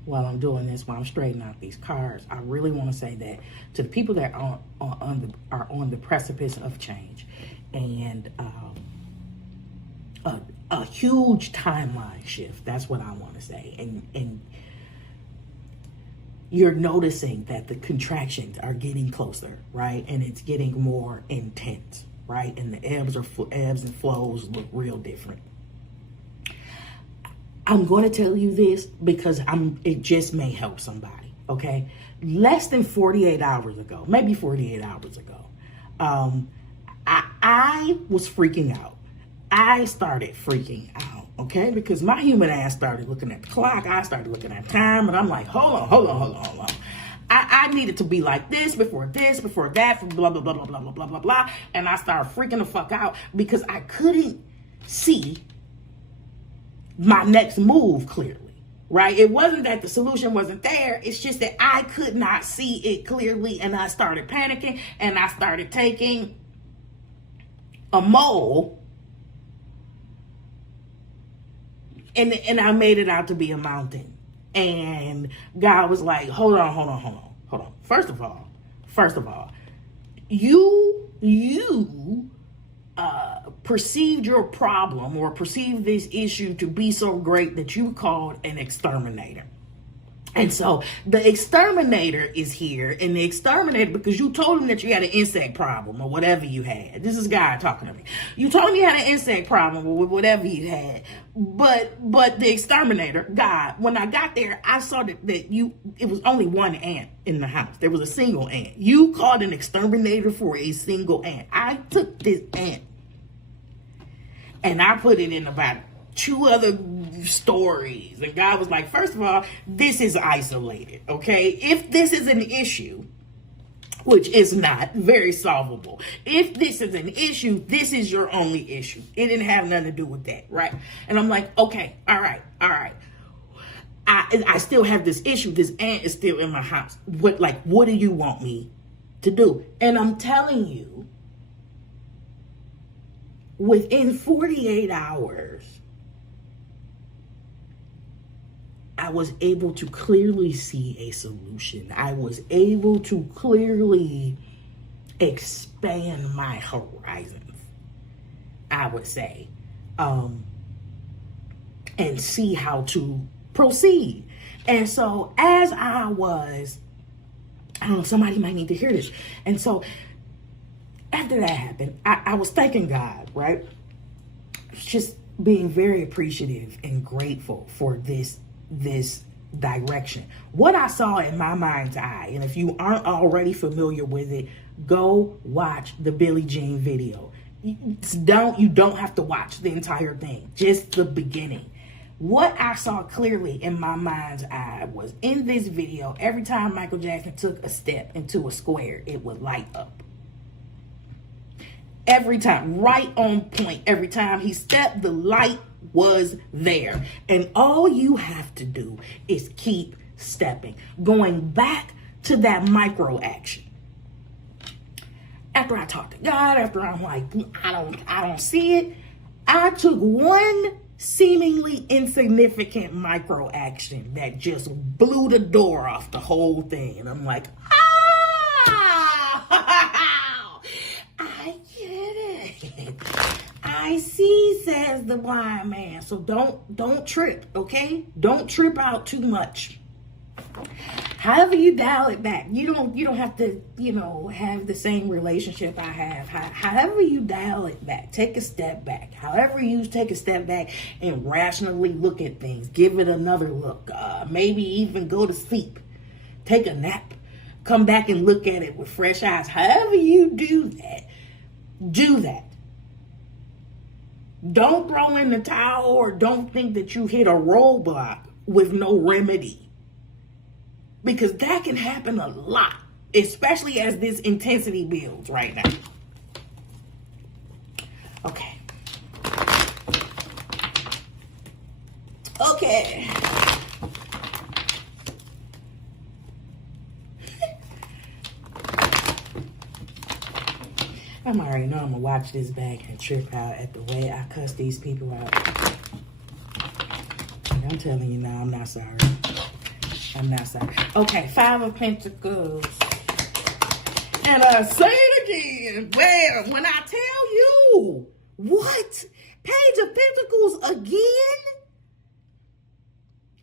while I'm doing this, while I'm straightening out these cards, I really want to say that to the people that are on the precipice of change and a huge timeline shift. That's what I want to say. And you're noticing that the contractions are getting closer, right? And it's getting more intense, right? And the ebbs and flows look real different. I'm going to tell you this because it just may help somebody, okay? Less than 48 hours ago, maybe 48 hours ago, I was freaking out. I started freaking out, okay? Because my human ass started looking at the clock. I started looking at time, and I'm like, hold on. I needed to be like this, before that, blah, blah, blah, blah, blah, blah, blah, blah, blah. And I started freaking the fuck out because I couldn't see my next move clearly, right? It wasn't that the solution wasn't there. It's just that I could not see it clearly, and I started panicking, and I started taking a mole, and I made it out to be a mountain. And God was like, hold on. First of all, you perceived your problem or perceived this issue to be so great that you called an exterminator. And so the exterminator is here, and the exterminator, because you told him that you had an insect problem or whatever you had. This is God talking to me. You told him you had an insect problem or whatever you had. But the exterminator, God, when I got there, I saw that it was only one ant in the house. There was a single ant. You called an exterminator for a single ant. I took this ant and I put it in about 2 other stories. And God was like, first of all, this is isolated, okay? If this is an issue, which is not very solvable, if this is an issue, this is your only issue. It didn't have nothing to do with that, right? And I'm like, okay, all right. I still have this issue. This ant is still in my house. What do you want me to do? And I'm telling you, within 48 hours, I was able to clearly see a solution. I was able to clearly expand my horizons, I would say, and see how to proceed. And so as I was, I don't know, somebody might need to hear this. And so after that happened, I was thanking God, right? Just being very appreciative and grateful for this direction. What I saw in my mind's eye, and if you aren't already familiar with it, go watch the Billie Jean video. You don't have to watch the entire thing, just the beginning. What I saw clearly in my mind's eye was, in this video, every time Michael Jackson took a step into a square, it would light up. Every time, right on point. Every time he stepped, the light was there. And all you have to do is keep stepping, going back to that micro action. After I talked to God, after I'm like, I don't see it, I took one seemingly insignificant micro action that just blew the door off the whole thing. And I'm like, I get it. I see, says the blind man. So don't trip, okay? Don't trip out too much. However you dial it back, you don't have to, have the same relationship I have. However you dial it back, take a step back. However you take a step back and rationally look at things, give it another look. Maybe even go to sleep, take a nap, come back and look at it with fresh eyes. However you do that, do that. Don't throw in the towel or don't think that you hit a roadblock with no remedy. Because that can happen a lot, especially as this intensity builds right now. Okay. I'm already know I'm going to watch this back and trip out at the way I cuss these people out. And I'm telling you now, I'm not sorry. I'm not sorry. Okay, 5 of Pentacles. And I say it again. Well, when I tell you, what? Page of Pentacles again?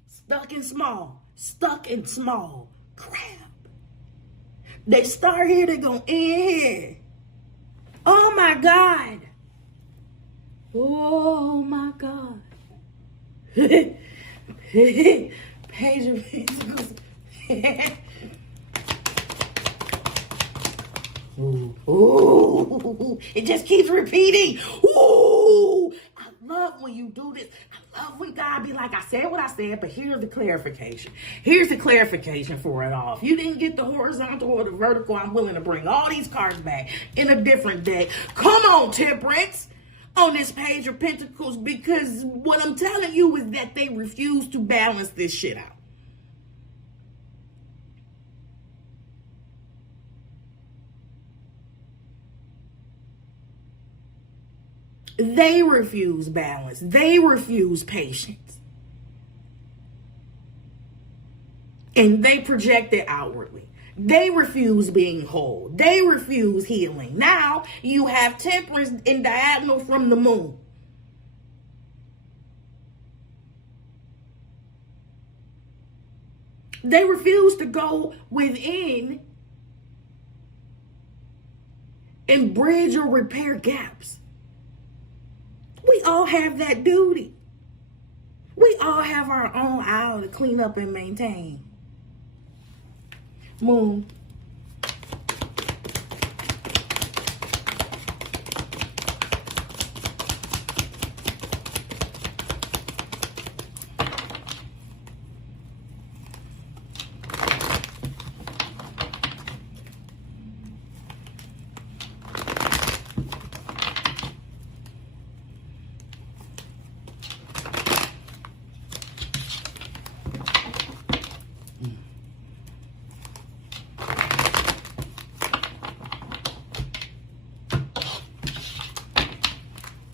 Stuck in small. Crap. They start here, they go in here. Oh my God. Oh my God. Page of Pentacles. Ooh, it just keeps repeating. Ooh, I love when you do this. I love when God be like, I said what I said, but here's the clarification. Here's the clarification for it all. If you didn't get the horizontal or the vertical, I'm willing to bring all these cards back in a different deck. Come on, Temperance, on this Page of Pentacles, because what I'm telling you is that they refuse to balance this shit out. They refuse balance. They refuse patience. And they project it outwardly. They refuse being whole. They refuse healing. Now you have Temperance in diagonal from the moon. They refuse to go within and bridge or repair gaps. We all have that duty. We all have our own aisle to clean up and maintain. Moon.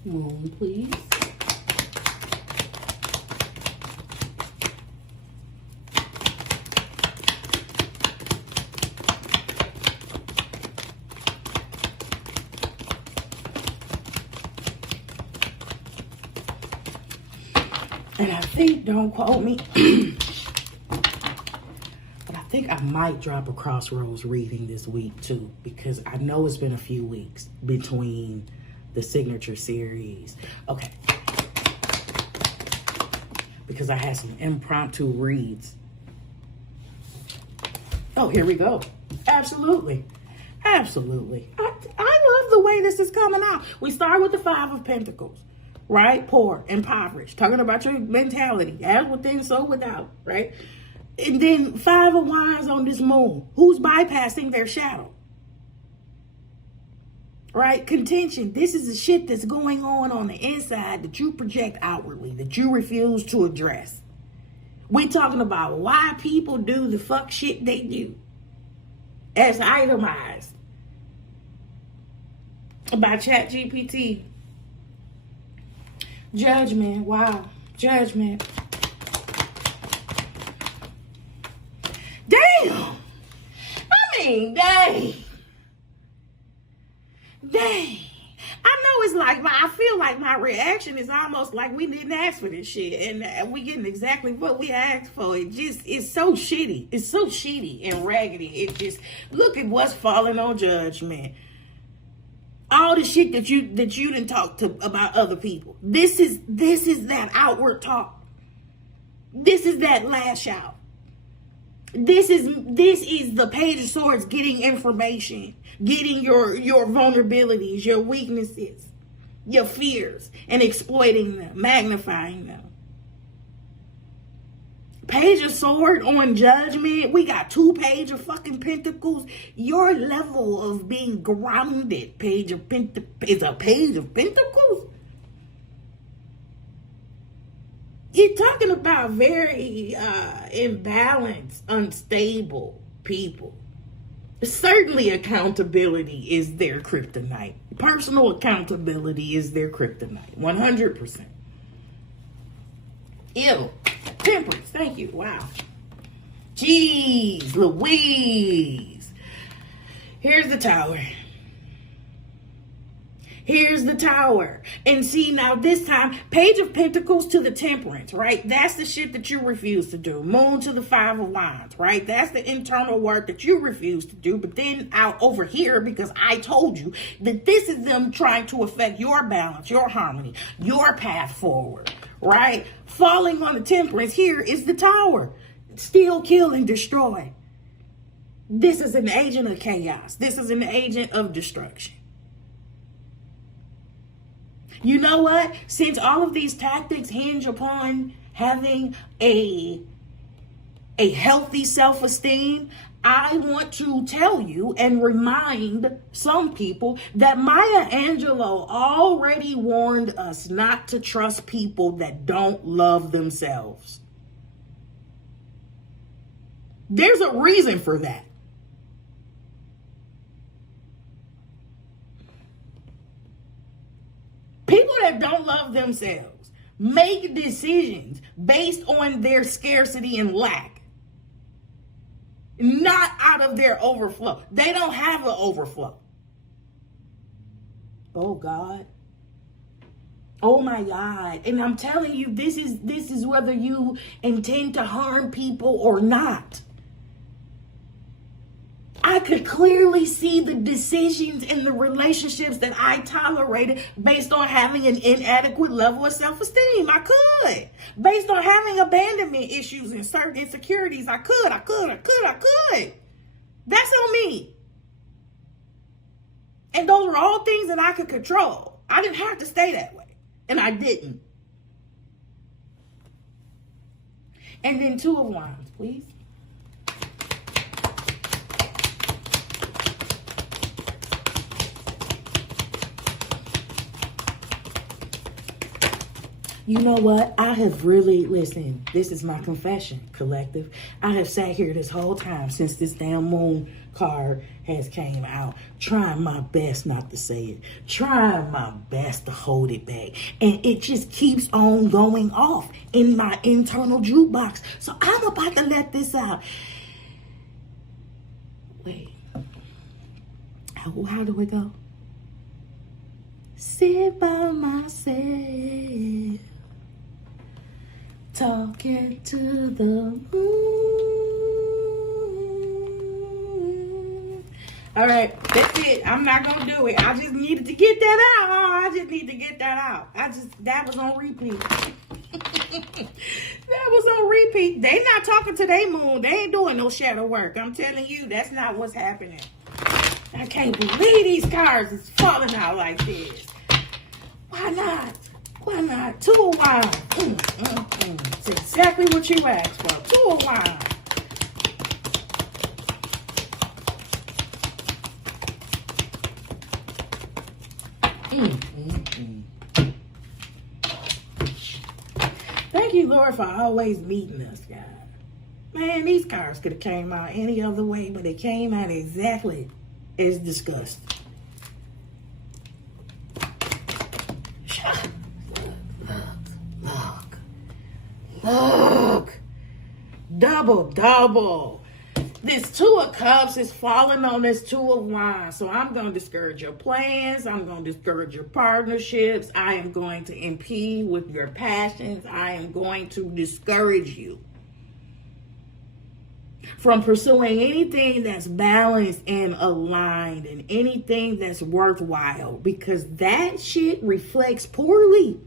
Moon, please. And I think, don't quote me, but I think I might drop a Crossroads reading this week too, because I know it's been a few weeks between the signature series. Okay. Because I had some impromptu reads. Oh, here we go. Absolutely. Absolutely. I love the way this is coming out. We start with the Five of Pentacles, right? Poor, impoverished, talking about your mentality, as within, so without, right? And then Five of Wands on this moon. Who's bypassing their shadow? Right? Contention. This is the shit that's going on the inside that you project outwardly, that you refuse to address. We're talking about why people do the fuck shit they do, as itemized by ChatGPT. Judgment. Wow. Judgment. Damn. Dang. Dang. I know it's like, I feel like my reaction is almost like we didn't ask for this shit. And we getting exactly what we asked for. It's so shitty. It's so shitty and raggedy. It just, look at what's falling on judgment. All the shit that you didn't talk to about other people. This is that outward talk. This is that lash out. This is the Page of Swords getting information, getting your vulnerabilities, your weaknesses, your fears, and exploiting them, magnifying them. Page of Sword on Judgment. We got 2 Page of fucking Pentacles. Your level of being grounded, Page of Pentacles, is a Page of Pentacles. You're talking about very imbalanced, unstable people. Certainly accountability is their kryptonite. Personal accountability is their kryptonite. 100%. Ew. Temperance. Thank you. Wow. Jeez Louise. Here's the Tower. Here's the Tower. And see, now this time, Page of Pentacles to the Temperance, right? That's the shit that you refuse to do. Moon to the Five of Wands, right? That's the internal work that you refuse to do. But then out over here, because I told you that this is them trying to affect your balance, your harmony, your path forward, right? Falling on the Temperance here is the Tower. Steal, kill, and destroy. This is an agent of chaos. This is an agent of destruction. You know what? Since all of these tactics hinge upon having a healthy self-esteem, I want to tell you and remind some people that Maya Angelou already warned us not to trust people that don't love themselves. There's a reason for that. People that don't love themselves make decisions based on their scarcity and lack, not out of their overflow. They don't have an overflow. Oh, God. Oh my God. And I'm telling you, this is whether you intend to harm people or not. I could clearly see the decisions and the relationships that I tolerated based on having an inadequate level of self-esteem. I could. Based on having abandonment issues and certain insecurities, I could. That's on me. And those were all things that I could control. I didn't have to stay that way. And I didn't. And then 2 of Wands, please. You know what? I have really, listen, this is my confession, collective. I have sat here this whole time since this damn moon card has came out, trying my best not to say it, trying my best to hold it back. And it just keeps on going off in my internal jukebox. So I'm about to let this out. Wait. How do it go? Sit by myself, talking to the moon. All right, that's it. I'm not gonna do it. I just needed to get that out. I just need to get that out. That was on repeat. That was on repeat. They not talking to their moon. They ain't doing no shadow work. I'm telling you, that's not what's happening. I can't believe these cards is falling out like this. Why not? Why not? 2 of Wands. It's exactly what you asked for. 2 of Wands. Thank you, Lord, for always meeting us, God. Man, these cards could have came out any other way, but they came out exactly as discussed. Look. Double. This 2 of Cups is falling on this 2 of Wands. So I'm going to discourage your plans. I'm going to discourage your partnerships. I am going to impede with your passions. I am going to discourage you from pursuing anything that's balanced and aligned and anything that's worthwhile, because that shit reflects poorly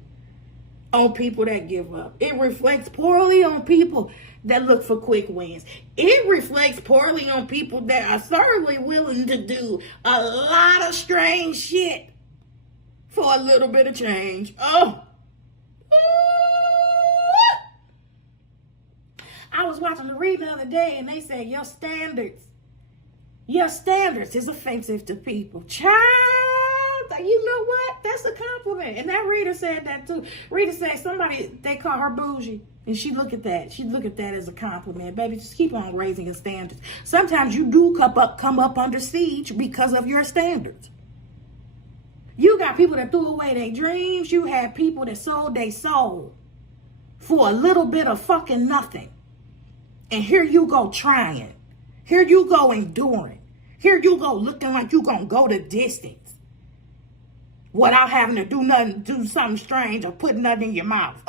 on people that give up. It reflects poorly on people that look for quick wins. It reflects poorly on people that are thoroughly willing to do a lot of strange shit for a little bit of change. I was watching the read the other day and they said your standards is offensive to people. Child, you know what? That's a compliment. And that reader said that too. Reader said they call her bougie. And she look at that. She look at that as a compliment. Baby, just keep on raising your standards. Sometimes you do come up under siege because of your standards. You got people that threw away their dreams. You had people that sold their soul for a little bit of fucking nothing. And here you go trying. Here you go enduring. Here you go looking like you gonna go the distance without having to do something strange or put nothing in your mouth.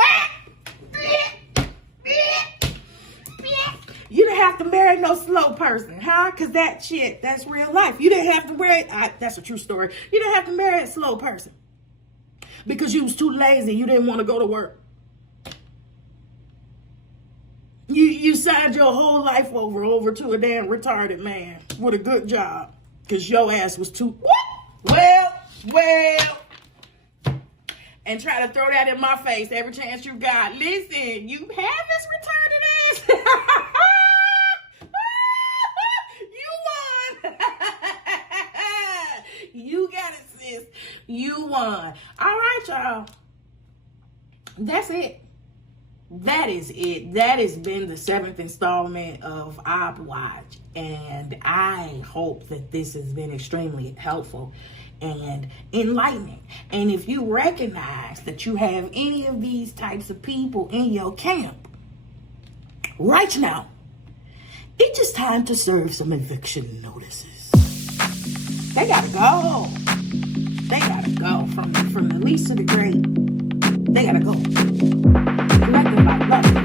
You didn't have to marry no slow person, huh? Because that's real life. You didn't have to marry, that's a true story. You didn't have to marry a slow person because you was too lazy. You didn't want to go to work. You signed your whole life over to a damn retarded man with a good job because your ass was too, well, and try to throw that in my face every chance you got. Listen, you have this retarded ass. You won. You got it, sis. You won. All right, y'all. That's it. That is it. That has been the 7th installment of Opp Watch. And I hope that this has been extremely helpful and enlightening. And if you recognize that you have any of these types of people in your camp right now, it's just time to serve some eviction notices. They gotta go. They gotta go from the least to the great. They gotta go. Nothing but love.